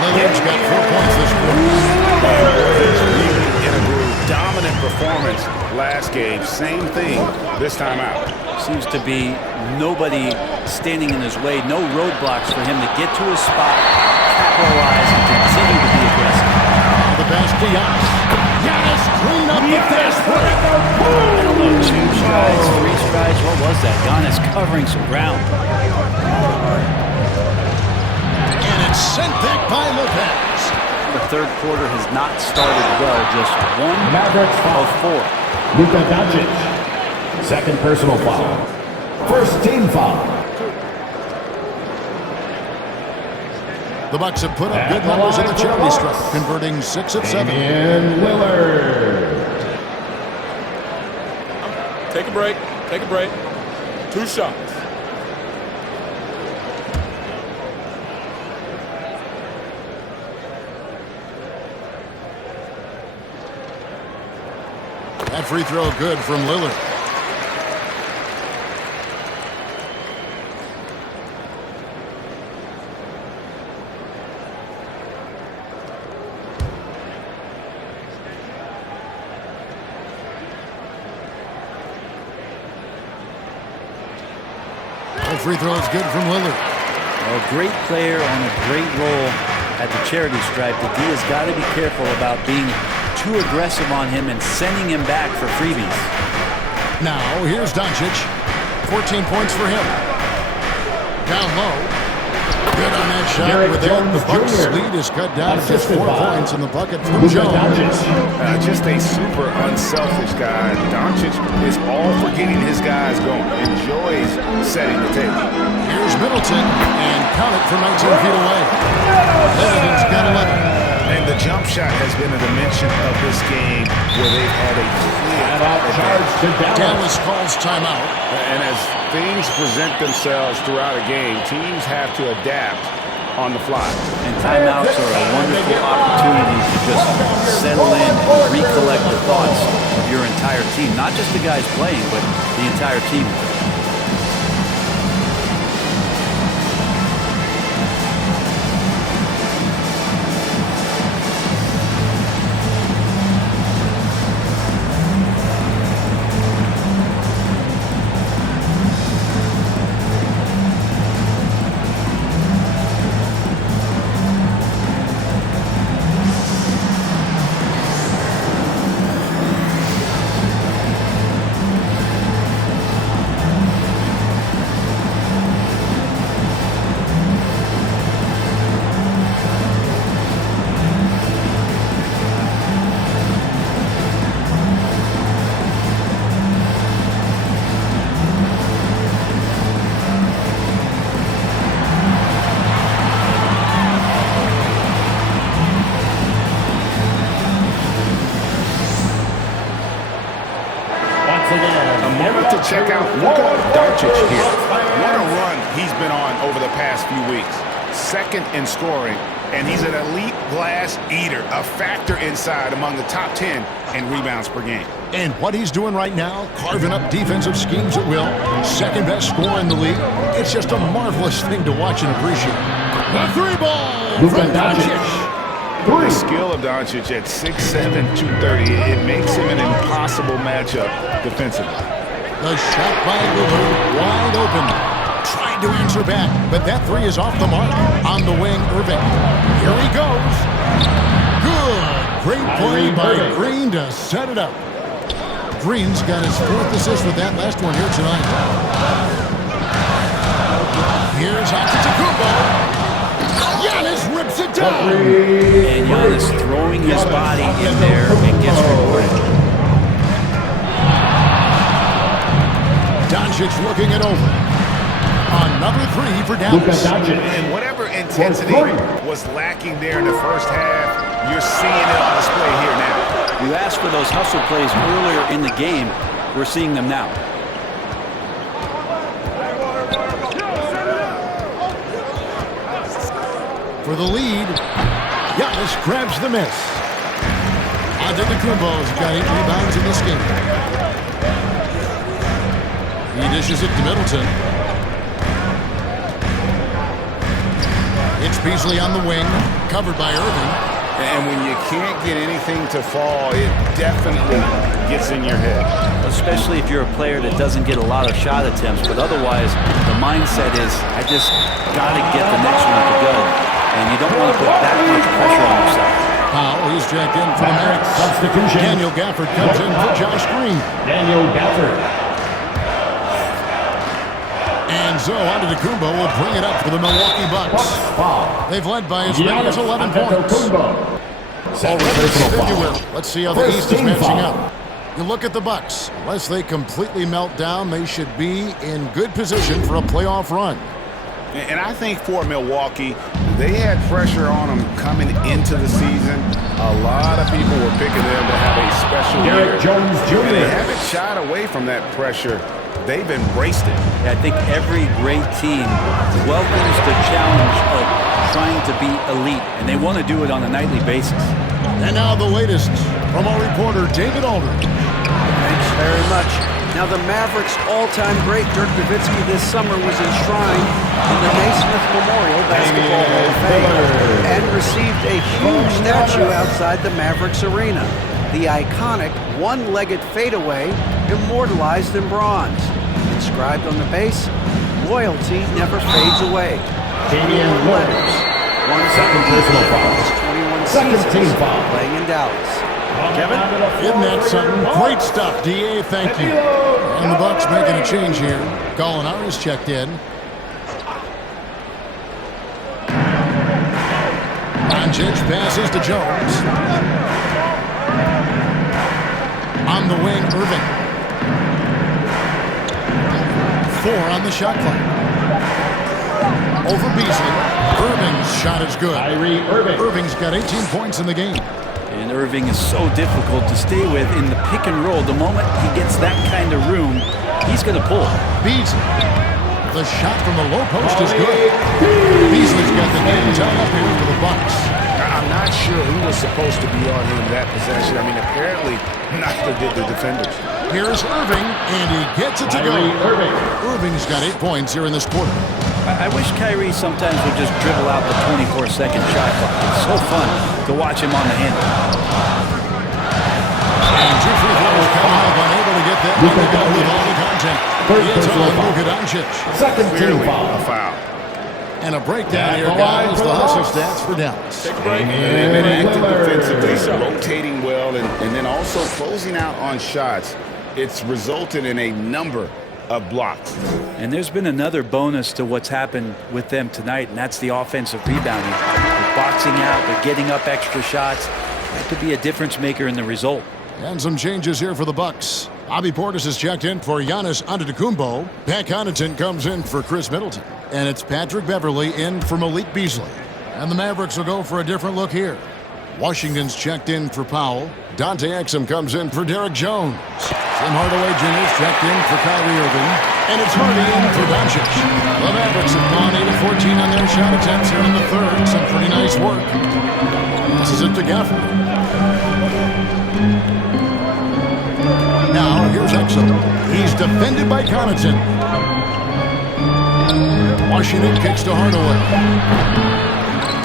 Lillard's got 4 points this quarter. In a groove, dominant performance last game. Same thing this time out. Seems to be nobody standing in his way. No roadblocks for him to get to his spot, capitalize, and continue to be aggressive. The pass to Giannis. Giannis clean up the fast break. I don't know, 2 strides, 3 strides. What was that? Giannis covering some ground. And it's sent back by Lopez. The third quarter has not started well. Just 1 Mavericks foul. of 4. Luka Doncic. Second personal foul. First team foul. The Bucks have put up good numbers in the charity stripe, converting 6 of 7. And Lillard. Take a break. Take a break. 2 shots. That free throw good from Lillard. That free throw is good from Lillard. A great player on a great role at the charity stripe. The D has got to be careful about being too aggressive on him and sending him back for freebies. Now, here's Doncic. 14 points for him. Down low. Good on that shot. With that, the Bucks lead is cut down to just 4 points in the bucket from Jones. Just a super unselfish guy. Doncic is all for getting his guys going. Enjoys setting the table. Here's Middleton, and count it from 19 feet away. Middleton's got 11. And the jump shot has been a dimension of this game where they've had a clear advantage. Dallas calls timeout. And as things present themselves throughout a game, teams have to adapt on the fly. And timeouts are a wonderful opportunity to just settle in and recollect the thoughts of your entire team. Not just the guys playing, but the entire team. to check out Luka Doncic here. What a run he's been on over the past few weeks. Second in scoring, and he's an elite glass eater, a factor inside among the top 10 in rebounds per game. And what he's doing right now, carving up defensive schemes at will, second best scorer in the league. It's just a marvelous thing to watch and appreciate. The three ball from Doncic. The skill of Doncic at 6'7", 230, it makes him an impossible matchup defensively. The shot by Lillard, wide open. Trying to answer back, but that three is off the mark. On the wing, Irving. Here he goes. Good. Great play by Green to set it up. Green's got his fourth assist with that last one here tonight. Here's Antetokounmpo. Giannis rips it down. And Giannis throwing his body in there and gets rewarded. Doncic looking it over. Another three for Dallas. And whatever intensity was lacking there in the first half, you're seeing it on display here now. You asked for those hustle plays earlier in the game. We're seeing them now. For the lead, Giannis grabs the miss. Antetokounmpo's got 8 rebounds in this game. He dishes it to Middleton. It's Beasley on the wing, covered by Irving. And when you can't get anything to fall, it definitely gets in your head. Especially if you're a player that doesn't get a lot of shot attempts, but otherwise the mindset is, I just got to get the next one to go. And you don't want to put that much pressure on yourself. Powell, he's checked in for the Mavericks. Substitution. Daniel Gafford comes in for Josh Green. Daniel Gafford. And so Antetokounmpo will bring it up for the Milwaukee Bucks. They've led by as many as 11 points. Already February. Let's see how the East is matching up. You look at the Bucks. Unless they completely melt down, they should be in good position for a playoff run. And I think for Milwaukee, they had pressure on them coming into the season. A lot of people were picking them to have a special year. Jones Jr. And they haven't shied away from that pressure. They've embraced it. I think every great team welcomes the challenge of trying to be elite, and they want to do it on a nightly basis. And now the latest from our reporter, David Aldridge. Thanks very much. Now, the Mavericks' all-time great Dirk Nowitzki this summer was enshrined in the Naismith Memorial Basketball Hall of Fame and received a huge statue outside the Mavericks arena. The iconic one-legged fadeaway immortalized in bronze. Inscribed on the base, loyalty never fades away. 21 letters. One second personal foul. 21 seasons playing in Dallas. Kevin? Isn't that something? Great stuff, D.A. Thank you. And the Bucks making a change here. Gallinari's checked in. Doncic passes to Jones. On the wing, Irving. 4 on the shot clock. Over Beasley. Irving's shot is good. Irving's got 18 points in the game. And Irving is so difficult to stay with in the pick and roll. The moment he gets that kind of room, he's going to pull. Beasley. The shot from the low post is good. Beasley's got the game tied up here for the Bucks. I'm not sure who was supposed to be on him that possession. I mean, apparently neither did the defenders. Here's Irving, and he gets it to go. Irving's got 8 points here in this quarter. I wish Kyrie sometimes would just dribble out the 24-second shot clock. It's so fun to watch him on the handle. And 2 free throws coming up, unable to get that one to go with all the contact. It's on Luka Doncic. Second team foul. A foul. And a breakdown here, guys. The hustle stats for Dallas. They've been active defensively, rotating well, and then also closing out on shots. It's resulted in a number of blocks. And there's been another bonus to what's happened with them tonight, and that's the offensive rebounding. They're boxing out, they're getting up extra shots. That could be a difference maker in the result. And some changes here for the Bucks. Bobby Portis is checked in for Giannis Antetokounmpo. Pat Connaughton comes in for Chris Middleton. And it's Patrick Beverley in for Malik Beasley. And the Mavericks will go for a different look here. Washington's checked in for Powell. Dante Exum comes in for Derek Jones. Tim Hardaway Jr. is checked in for Kyrie Irving. And it's Hardy in for Doncic. The Mavericks have gone 8 of 14 on their shot attempts here in the third. Some pretty nice work. This is it to Gafford. Now, here's Exum. He's defended by Connaughton. Washington kicks to Hardaway.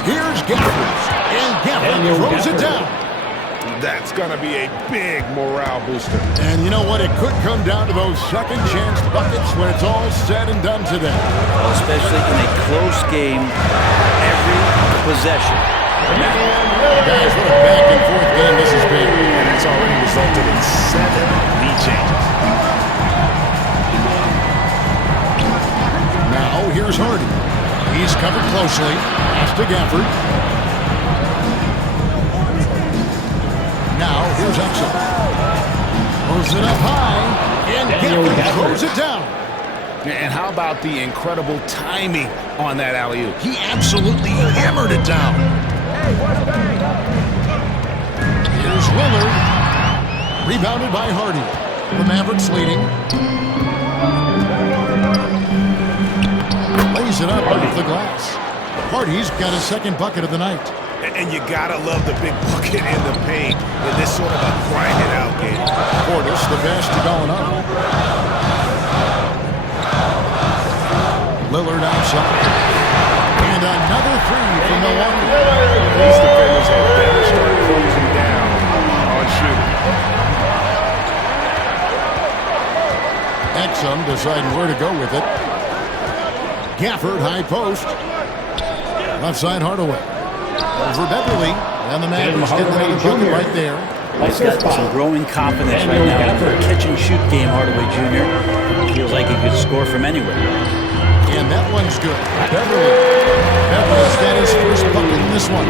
Here's Gafford. And Gafford throws it down. That's going to be a big morale booster. And you know what? It could come down to those second chance buckets when it's all said and done today. Well, especially in a close game, every possession. Guys, what a back and forth game this has been. And it's already resulted in 7 lead changes. Now, here's Hardy. He's covered closely. Pass to Gafford. Now, here's Exum. Throws it up high, and Gafford throws it down. And how about the incredible timing on that alley-oop? He absolutely hammered it down. Here's Lillard. Rebounded by Hardy. The Mavericks leading. Lays it up off the glass. Hardy's got his second bucket of the night. And you gotta love the big bucket in the paint in this sort of a grinded out game. Portis, the best going up. Lillard outside. And another three from Milwaukee. These defenders have better start closing down on shooting. Exum deciding where to go with it. Gafford, high post. Left side Hardaway. Over Beverly, and the Mavericks get another bucket right there. He's got some growing confidence right now. For a catch-and-shoot game, Hardaway Jr. Feels like he could score from anywhere. And that one's good. Beverly's got his first bucket in this one.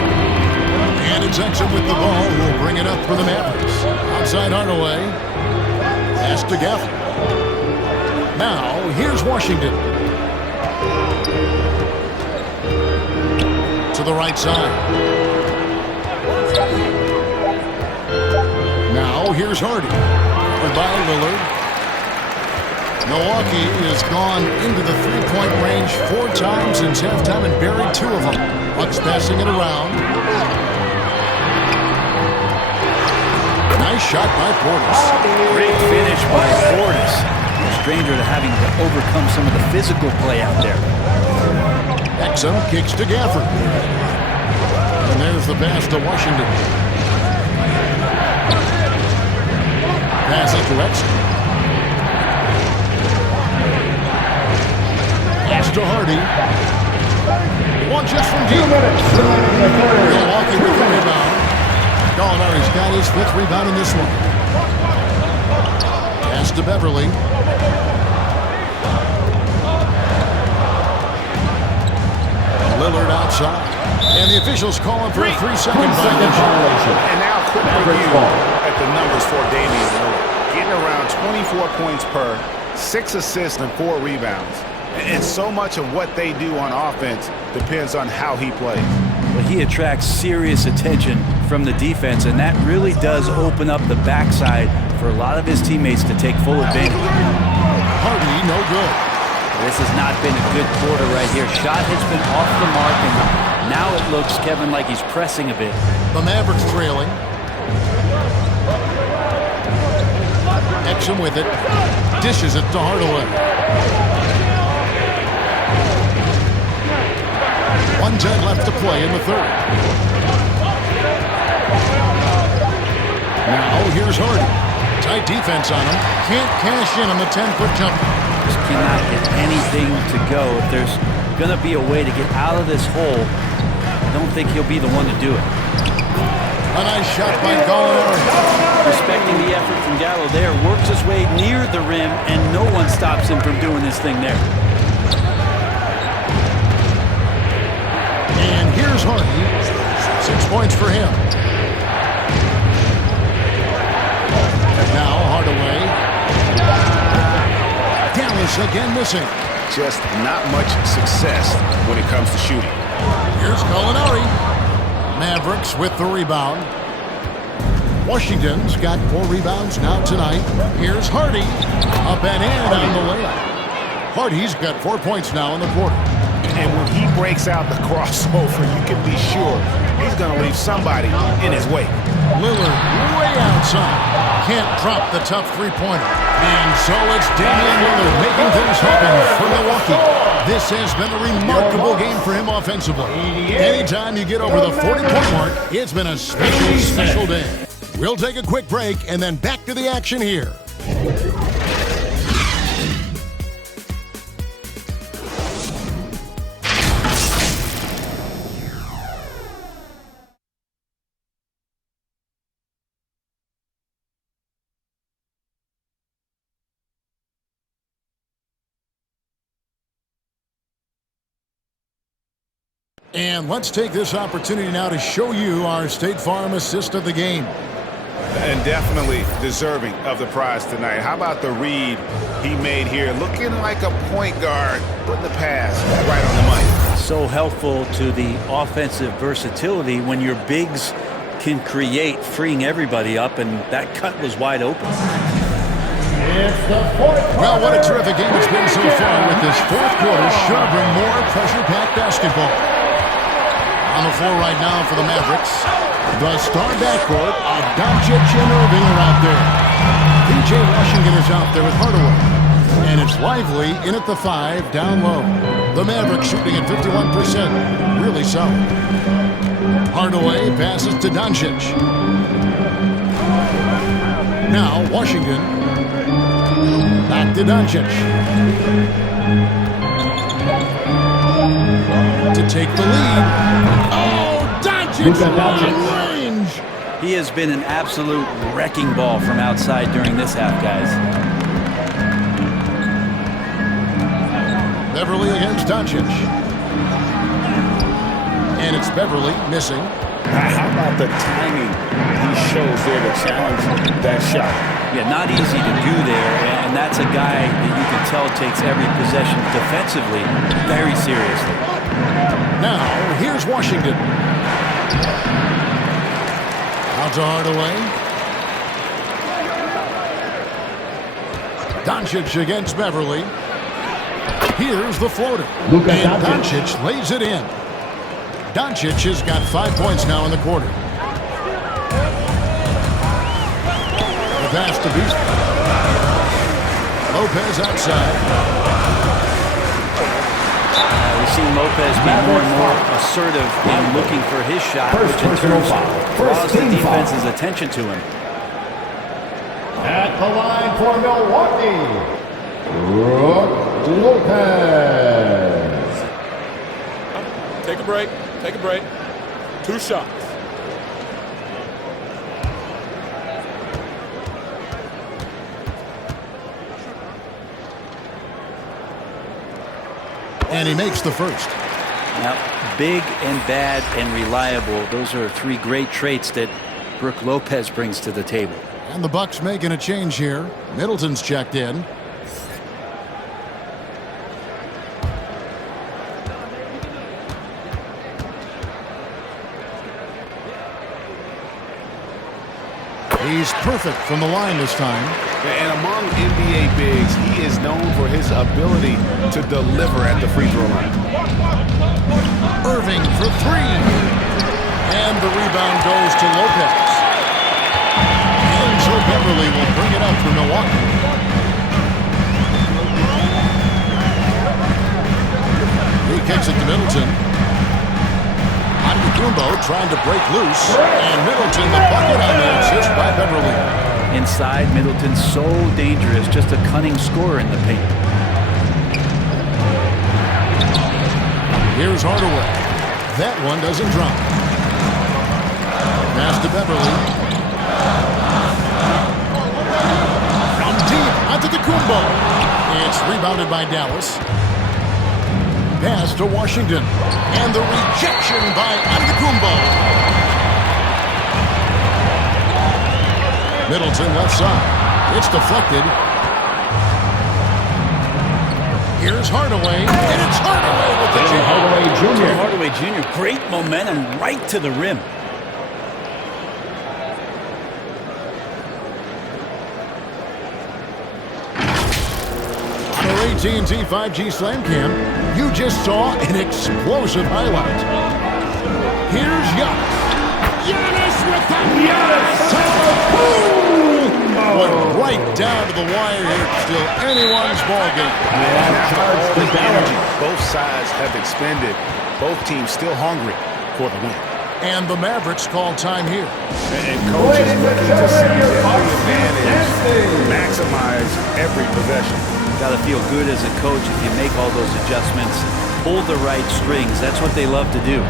And it's Exum with the ball, who will bring it up for the Mavericks. Outside Hardaway. Pass to Gafford. Now, here's Washington. To the right side. Now here's Hardy. Covered by Lillard. Milwaukee has gone into the three-point range 4 times since halftime and buried 2 of them. Bucks passing it around. Nice shot by Portis. Great finish by Portis. No stranger to having to overcome some of the physical play out there. Exum kicks to Gafford. And there's the pass to Washington. Pass it to Exum. Pass to Hardy. Launches from deep. Milwaukee with the rebound. Gallinari's got his 5th rebound in this one. Pass to Beverly. Lillard outside. And the officials calling for a 3-second violation. And now a quick review at the numbers for Damian Lillard. Getting around 24 points per, 6 assists and 4 rebounds. And so much of what they do on offense depends on how he plays. Well, he attracts serious attention from the defense, and that really does open up the backside for a lot of his teammates to take full advantage. Hardy, no good. This has not been a good quarter right here. Shot has been off the mark, and now it looks, Kevin, like he's pressing a bit. The Mavericks trailing. Exum with it. Dishes it to Hardaway. 1:10 left to play in the third. Now here's Hardy. Tight defense on him. Can't cash in on the 10-foot jumper. Just cannot get anything to go. If there's going to be a way to get out of this hole, I don't think he'll be the one to do it. A nice shot by Gallinari. Respecting the effort from Gallo there, works his way near the rim, and no one stops him from doing this thing there. And here's Hardy. 6 points for him. Now Hardaway. Dallas again missing. Just not much success when it comes to shooting. Here's Gallinari. Mavericks with the rebound. Washington's got 4 rebounds now tonight. Here's Hardy. Up and in on the layup. Hardy's got 4 points now in the quarter. And when he breaks out the crossover, you can be sure he's going to leave somebody in his wake. Lillard way outside. Can't drop the tough three-pointer. And so it's Damian Lillard making things happen for Milwaukee. This has been a remarkable game for him offensively. Anytime you get over the 40-point mark, it's been a special, special day. We'll take a quick break and then back to the action here. And let's take this opportunity now to show you our State Farm assist of the game. And definitely deserving of the prize tonight. How about the read he made here? Looking like a point guard, putting the pass right on the money. So helpful to the offensive versatility when your bigs can create, freeing everybody up, and that cut was wide open. Well, what a terrific game it's been so far with this fourth quarter. Should bring more pressure-packed basketball. On the floor right now for the Mavericks, the star backcourt of Doncic and Irving are out there. P.J. Washington is out there with Hardaway. And it's Lively in at the 5, down low. The Mavericks shooting at 51%. Really solid. Hardaway passes to Doncic. Now Washington. Back to Doncic. To take the lead. Oh, Doncic long range. He has been an absolute wrecking ball from outside during this half, guys. Beverly against Doncic. And it's Beverly missing. How about the timing he shows there to challenge that shot? Yeah, not easy to do there, and that's a guy that you can tell takes every possession defensively very seriously. Now, here's Washington. Out to Hardaway. Doncic against Beverly. Here's the floater. And Doncic lays it in. Doncic has got 5 points now in the quarter. The pass to Beast. Lopez outside. We've seen Lopez be more and more assertive in looking for his shot, which in turn draws the defense's attention to him. At the line for Milwaukee, Brook Lopez. Take a break. Take a break. 2 shots. And he makes the first. Now, big and bad and reliable. Those are 3 great traits that Brook Lopez brings to the table. And the Bucks making a change here. Middleton's checked in. He's perfect from the line this time. And among NBA bigs, he is known for his ability to deliver at the free throw line. Irving for 3. And the rebound goes to Lopez. And so Beverly will bring it up for Milwaukee. He kicks it to Middleton. Antetokounmpo trying to break loose. And Middleton the bucket on the assist by Beverly. Inside, Middleton's so dangerous, just a cunning scorer in the paint. Here's Hardaway. That one doesn't drop. Pass to Beverly. From deep, Antetokounmpo. It's rebounded by Dallas. Pass to Washington. And the rejection by Antetokounmpo. Middleton left side. It's deflected. Here's Hardaway. And it's Hardaway with the jam. Hardaway Jr. Great momentum right to the rim. AT&T 5G Slam Cam, you just saw an explosive highlight. Here's Giannis. Giannis with the went right down to the wire here. Still anyone's ball game. Both sides have expended. Both teams still hungry for the win. And the Mavericks call time here. And coaches looking to see every advantage, maximize every possession. Got to feel good as a coach if you make all those adjustments, pull the right strings. That's what they love to do.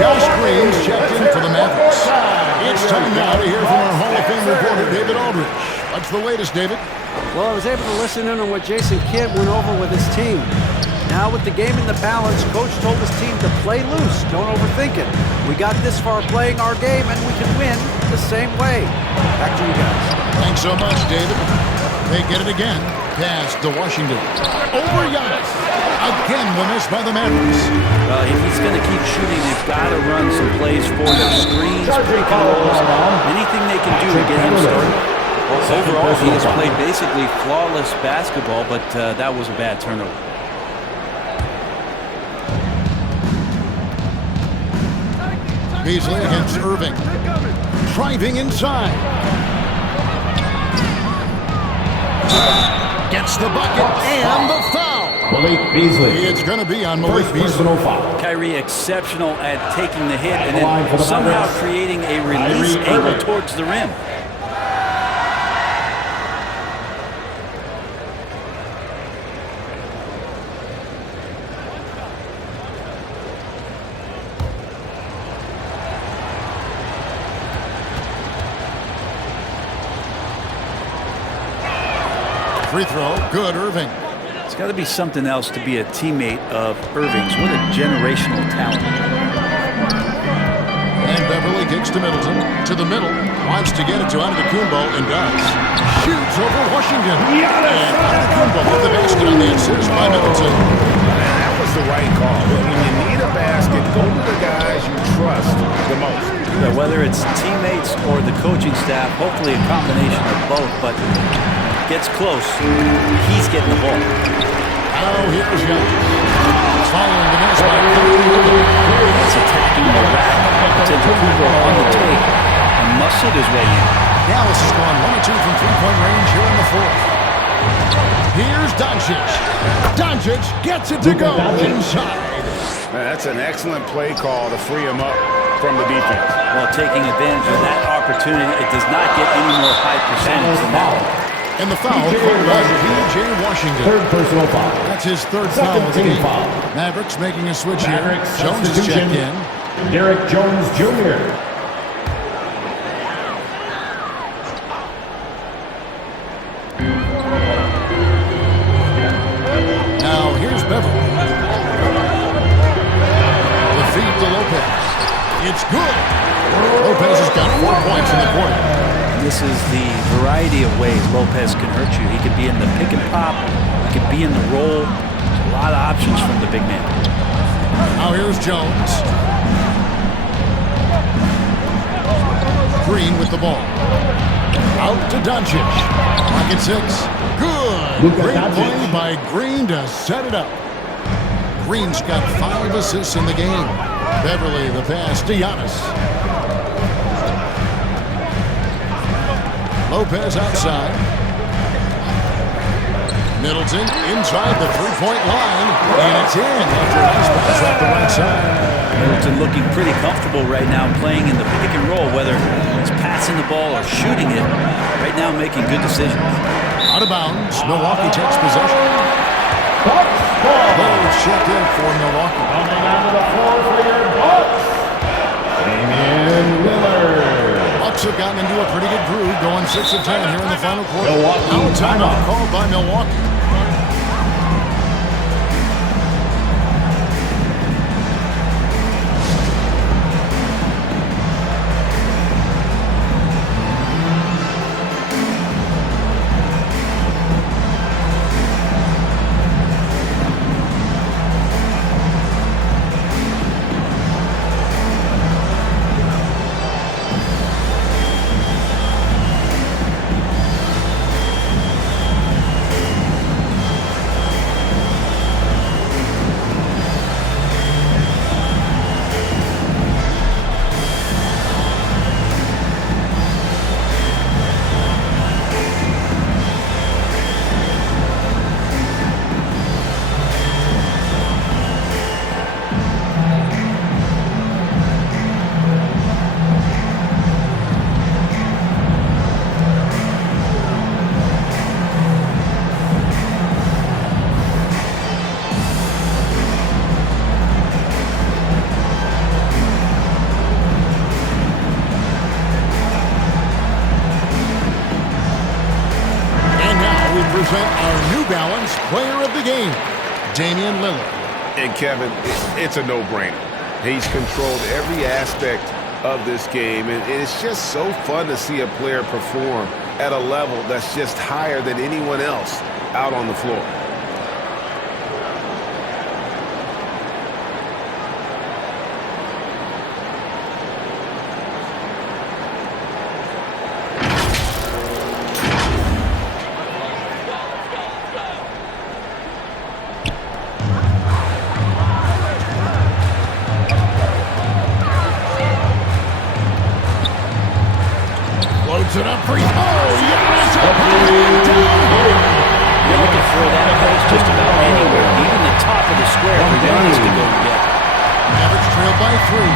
Josh Green's checked in for the Mavericks. It's time now to hear from our Hall of Fame reporter, David Aldridge. What's the latest, David? Well, I was able to listen in on what Jason Kidd went over with his team. Now with the game in the balance, Coach told his team to play loose. Don't overthink it. We got this far playing our game, and we can win the same way. Back to you guys. Thanks so much, David. They get it again. Pass to Washington. Over Giannis. Again, the miss by the Mavericks. Well, if he's going to keep shooting, they've got to run some plays for them. Screens, pick and rolls, anything they can do to get him started. Well, overall, he has played basically flawless basketball, but that was a bad turnover. Beasley against Irving. Driving inside. Gets the bucket and the foul. Malik Beasley. It's going to be on Malik Beasley. Personal foul. Kyrie exceptional at taking the hit and then somehow creating a release angle towards the rim. Free throw, good, Irving. It's got to be something else to be a teammate of Irving's. What a generational talent. And Beverly kicks to Middleton. To the middle. Wants to get it to Antetokounmpo and does. Shoots over Washington. And Antetokounmpo with the basket on the assist by Middleton. That was the right call. When you need a basket, go to the guys you trust the most. Yeah, whether it's teammates or the coaching staff, hopefully a combination of both, but gets close. He's getting the ball. Now here's Giannis. Following the miss by Kyrie. That's attacking the rack. Antetokounmpo on the take and muscled his way in. Dallas has gone 1 of 2 from three-point range here in the fourth. Here's Doncic. Doncic gets it to go inside. That's an excellent play call to free him up from the defense. Well, taking advantage of that opportunity, it does not get any more high percentage than that. And the foul called by P.J. Washington. Third personal foul. That's his third foul of the game. Mavericks making a switch here. Jones is checked in. Derek Jones Jr. Now here's Beverly. The feed to Lopez. It's good. Lopez has got 4 points in the quarter. This is the variety of ways Lopez can hurt you. He could be in the pick and pop. He could be in the roll. A lot of options from the big man. Now here's Jones. Green with the ball. Out to Doncic. Pocket 6. Good. Great play by Green to set it up. Green's got 5 assists in the game. Beverly the pass to Giannis. Lopez outside. Middleton inside the three-point line, and it's in after a nice pass off the right side. Middleton looking pretty comfortable right now playing in the pick and roll, whether it's passing the ball or shooting it. Right now making good decisions. Out of bounds, Milwaukee takes possession. Ball checked in for Milwaukee. Coming onto the floor for your Bucks, Damian Lillard. Bucks have gotten into a pretty good groove, going 6 of 10 here in the final quarter. Milwaukee, Now a timeout called by Milwaukee. Our New Balance player of the game, Damian Lillard. And Kevin, it's a no-brainer. He's controlled every aspect of this game, and it's just so fun to see a player perform at a level that's just higher than anyone else out on the floor. It up for yes! You're looking for that pass just about anywhere, even the top of the square for Giannis to go and get. Mavericks trail by 3.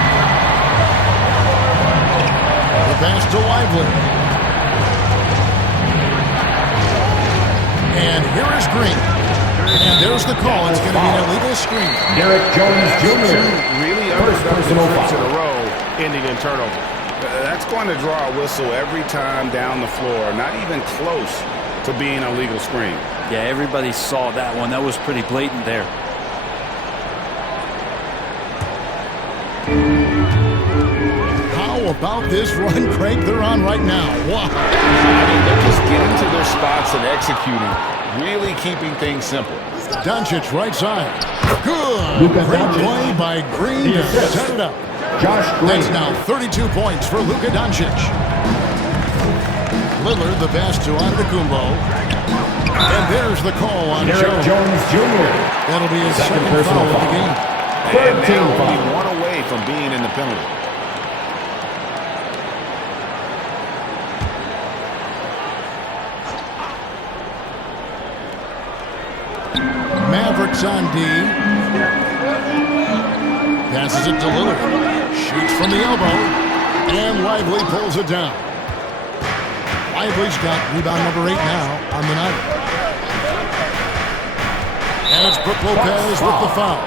The pass to Lively. And here is Green. And there's the call. It's going to be an illegal screen. Derek Jones Jr. Really personal trips foul in a row, ending in turnover. That's going to draw a whistle every time down the floor. Not even close to being a legal screen. Yeah, everybody saw that one. That was pretty blatant there. How about this run, Craig, they're on right now? Wow. I mean, they're just getting to their spots and executing, really keeping things simple. Doncic right side. Good. Great play by Green to set it up. Josh Green. That's now 32 points for Luka Doncic. Lillard the pass to Antetokounmpo. And there's the call on Derek Jones Jr. That'll be his second personal foul of the game. And now only one away from being in the penalty. Mavericks on D. Passes it to Lillard. Shoots from the elbow. And Lively pulls it down. Lively's got rebound number 8 now on the night. And it's Brook Lopez with the foul.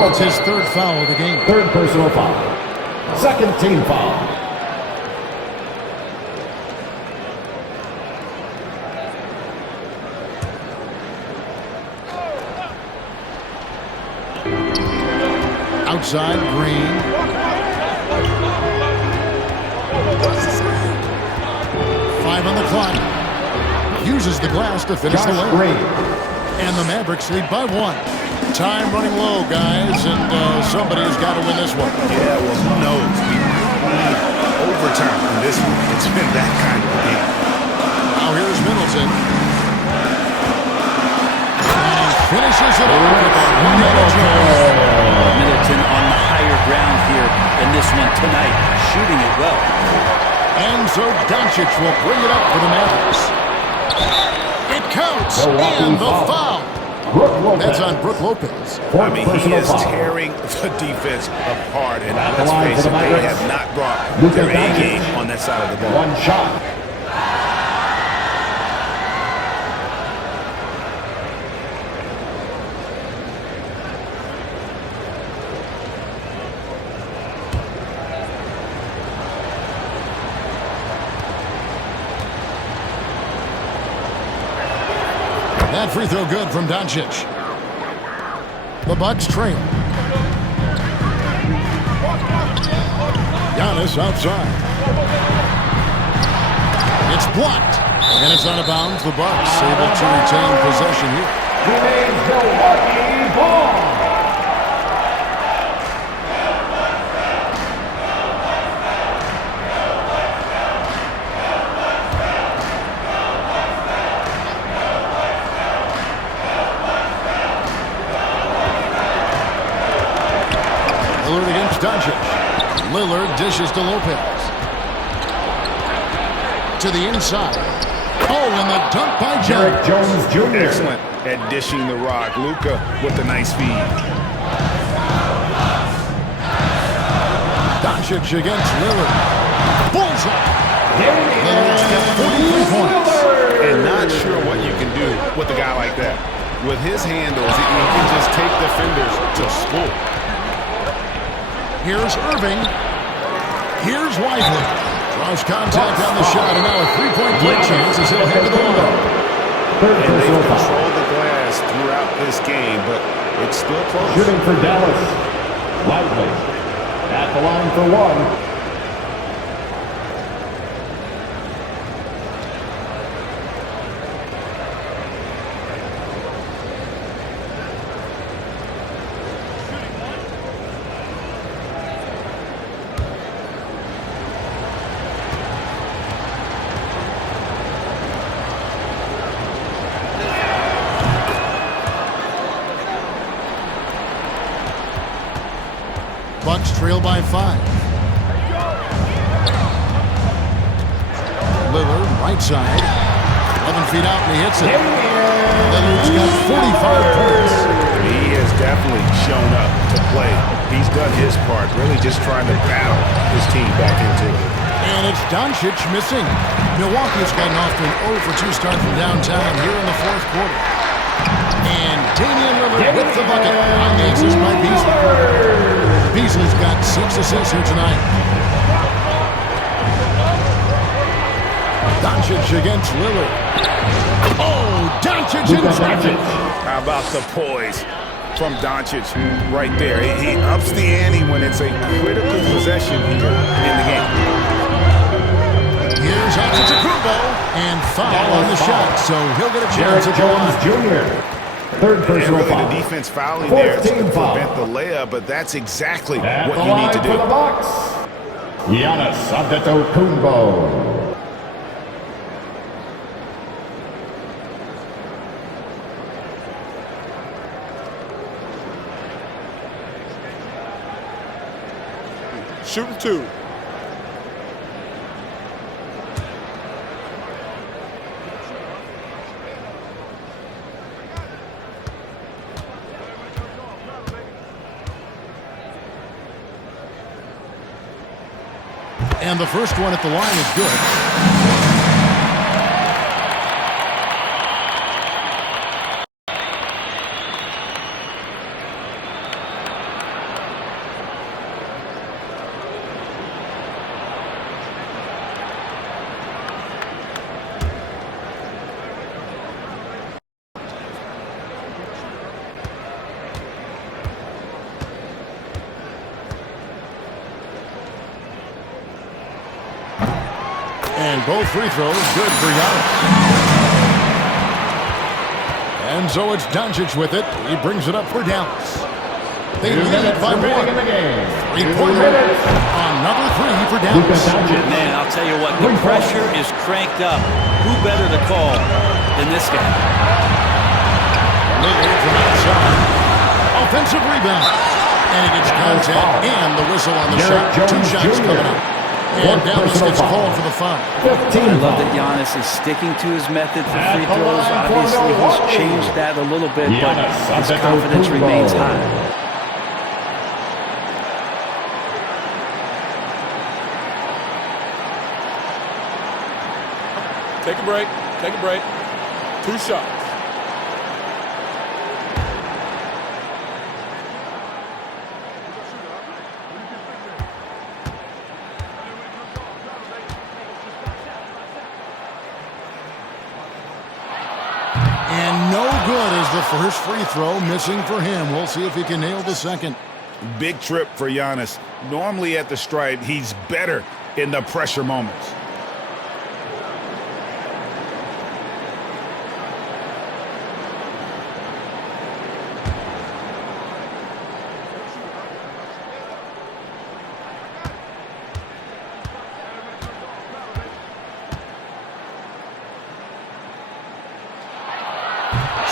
That's his third foul of the game. Third personal foul. Second team foul. Outside, Green. Five on the clock. Uses the glass to finish the way. And the Mavericks lead by 1. Time running low, guys, and somebody's got to win this one. Yeah, well, who knows? We need overtime in this one. It's been that kind of a game. Now here's Middleton. And he finishes it off with a one-handed Middleton on the higher ground here in this one tonight, shooting it well. And so Doncic will bring it up for the Mavericks. It counts, and the foul. That's on Brook Lopez. I mean, he is tearing the defense apart, and let's face it, they have not brought their A game on that side of the ball. One shot. That free throw good from Doncic. The Bucks trail. Giannis outside. It's blocked. And it's out of bounds. The Bucks able to retain possession here. Remains Milwaukee ball. Lillard against Doncic. Lillard dishes to Lopez. To the inside. Oh, and the dunk by Derek Jones Jr. Excellent at dishing the rock. Luka with a nice feed. Doncic against Lillard. Bullseye. Lillard's got 43 points. And not sure what you can do with a guy like that. With his handles, he can just take defenders to school. Here's Irving. Here's Whiteley. Draws contact on the shot, and now a three-point play chance as he'll head to the line. And they've controlled the glass throughout this game, but it's still close. Shooting for Dallas. Whiteley at the line for one. Bucks trail by 5. Lillard, right side. 11 feet out, and he hits it. Lillard's got 45 points. He has definitely shown up to play. He's done his part, really just trying to battle his team back into it. And it's Doncic missing. Milwaukee's gotten off to an 0-for-2 start from downtown here in the fourth quarter. And Damian Lillard with the bucket on the assist by Beasley. Beasley's got 6 assists here tonight. Doncic against Lillard. Oh, Doncic inside. How about the poise from Doncic right there? He ups the ante when it's a critical possession here in the game. Here's Antetokounmpo, and foul on the shot, so he'll get a chance at Jones Jr. Third personal really foul. the defense fouling there to 14th foul. prevent the layup, but that's exactly At what the you line need to do. for the Bucks, Giannis Antetokounmpo. Shooting 2. And the first one at the line is good. And both free throws good for Giannis. And so it's Doncic with it. He brings it up for Dallas. They lead by 1. 3-pointer. Another 3 for Dallas. Man, I'll tell you what, the pressure is cranked up. Who better to call than this guy? Lillard from outside. Offensive rebound. And he gets contact and the whistle on the shot. 2 shots coming up. And Dallas gets called for the foul. 15. I love that Giannis is sticking to his method for free throws. Obviously, he's changed that a little bit, but his confidence remains high. Take a break. Take a break. 2 shots. And no good as the first free throw missing for him. We'll see if he can nail the second. Big trip for Giannis. Normally at the stripe, he's better in the pressure moments.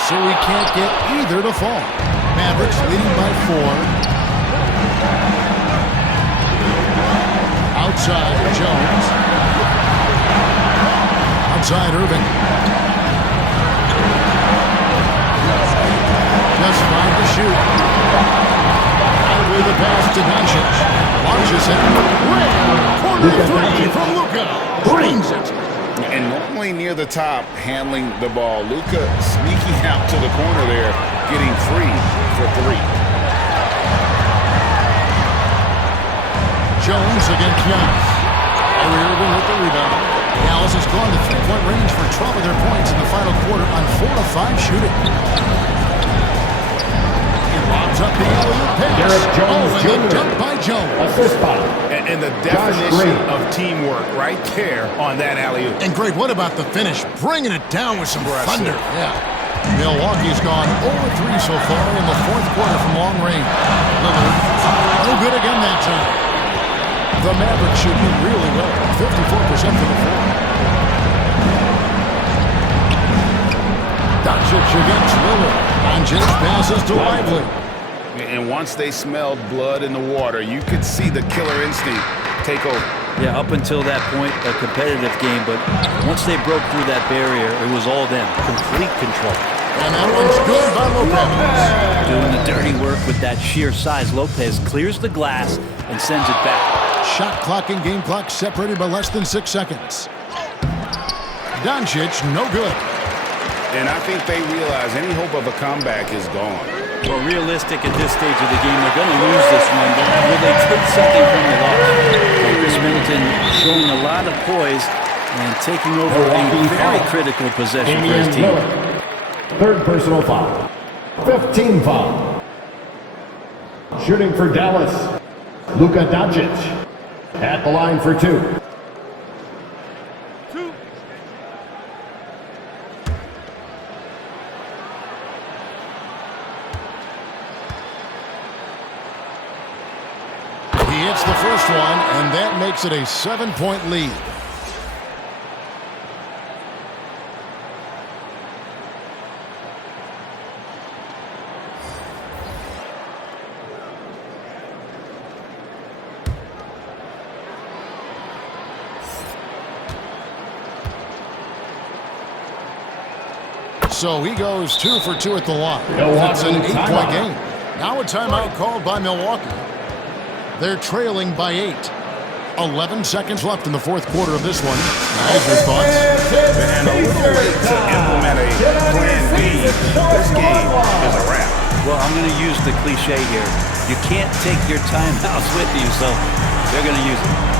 So we can't get either to fall. Mavericks leading by 4. Outside, Jones. Outside, Irving. Just 5 to shoot. Out with the pass to Doncic. Launches it. Corner 3 from Luka. Brings it. And normally near the top, handling the ball. Luka sneaking out to the corner there, getting free for 3. Jones against Giannis. Kyrie Irving with the rebound. Dallas has gone to 3-point range for 12 of their points in the final quarter on 4 of 5 shooting. He lobs up the alley-oop pass. Derek Jones and Jr. the dunk by Jones. Assist by. And the definition of teamwork right there on that alley-oop. And Greg, what about the finish? Bringing it down with some thunder. Yeah. Milwaukee's gone 0-3 so far in the fourth quarter from long range. Lillard, no good again that time. The Mavericks shooting really well, 54% from the floor. Doncic against Lillard. Doncic passes to Lively. And once they smelled blood in the water, you could see the killer instinct take over. Yeah, up until that point, a competitive game, but once they broke through that barrier, it was all them. Complete control. And that one's good by Lopez. Doing the dirty work with that sheer size. Lopez clears the glass and sends it back. Shot clock and game clock separated by less than 6 seconds. Doncic, no good. And I think they realize any hope of a comeback is gone. Well, realistic at this stage of the game, they're going to lose this one, but will they take something from the loss? Chris Middleton showing a lot of poise and taking over a very critical possession for his team. Third personal foul. 15 foul. Shooting for Dallas, Luka Doncic. At the line for 2. He hits the first one, and that makes it a 7-point lead. So he goes 2 for 2 at the line. That's an 8-point game. Now a timeout called by Milwaukee. They're trailing by 8. 11 seconds left in the fourth quarter of this one. Guys, your thoughts? And a little late to implement a plan B. This game is a wrap. Well, I'm going to use the cliche here. You can't take your timeouts with you, so they're going to use it.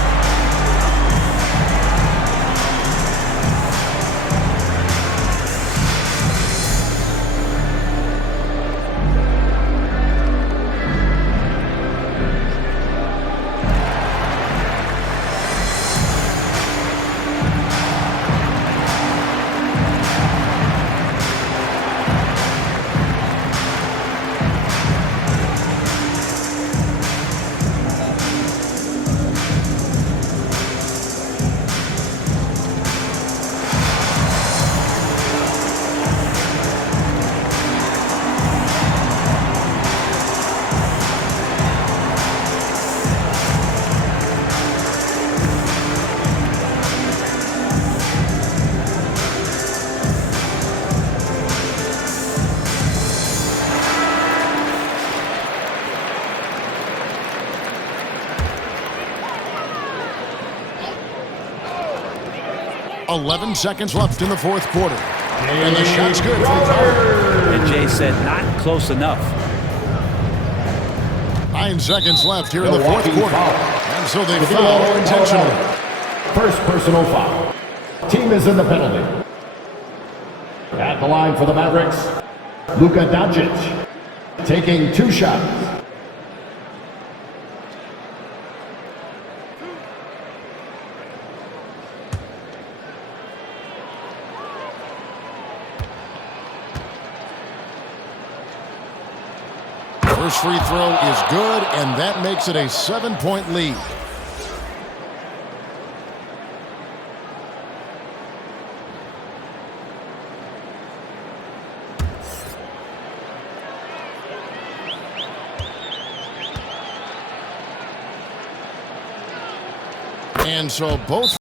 11 seconds left in the fourth quarter. And the shot's good for foul. And Jay said not close enough. 9 seconds left here in the fourth quarter. And so they foul intentionally. First personal foul. Team is in the penalty. At the line for the Mavericks, Luka Doncic, taking 2 shots. First free throw is good, and that makes it a 7-point lead. And so both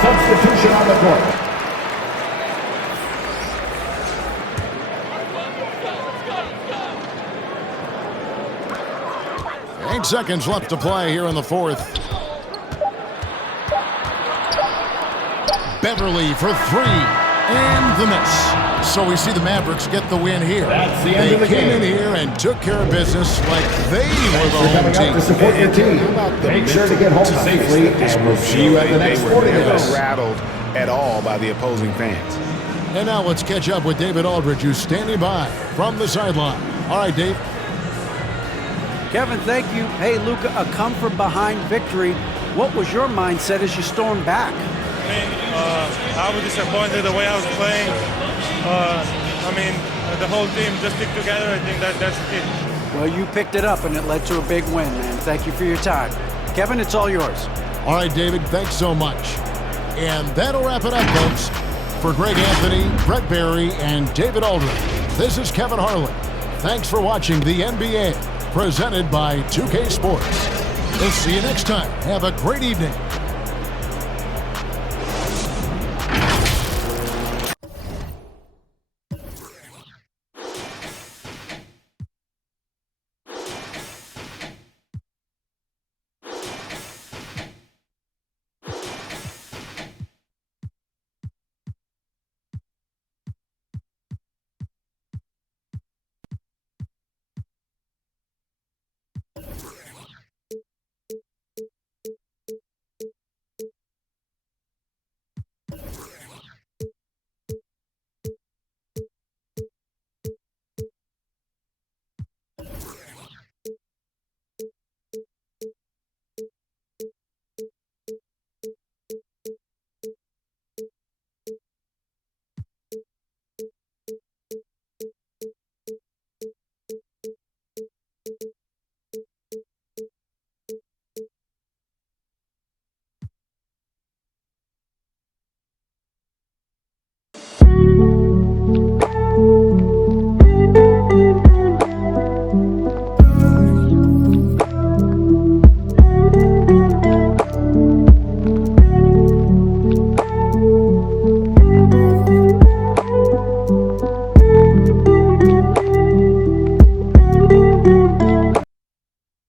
Substitution on the court. Eight seconds left to play here in the fourth. Beverly for 3, and the miss. So we see the Mavericks get the win here. That's the end of the game. They came in here and took care of business like they were the home team. To support your team. Make sure to get home safely, and we'll see you at the next sporting They were event. never rattled at all by the opposing fans. And now let's catch up with David Aldridge, who's standing by from the sideline. All right, Dave. Kevin, thank you. Hey, Luka, a come-from-behind victory. What was your mindset as you stormed back? I was disappointed the way I was playing. The whole team just stick together. I think that's it. Well, you picked it up, and it led to a big win, man. Thank you for your time. Kevin, it's all yours. All right, David, thanks so much. And that'll wrap it up, folks. For Greg Anthony, Brett Barry, and David Aldridge, this is Kevin Harlan. Thanks for watching the NBA, presented by 2K Sports. We'll see you next time. Have a great evening.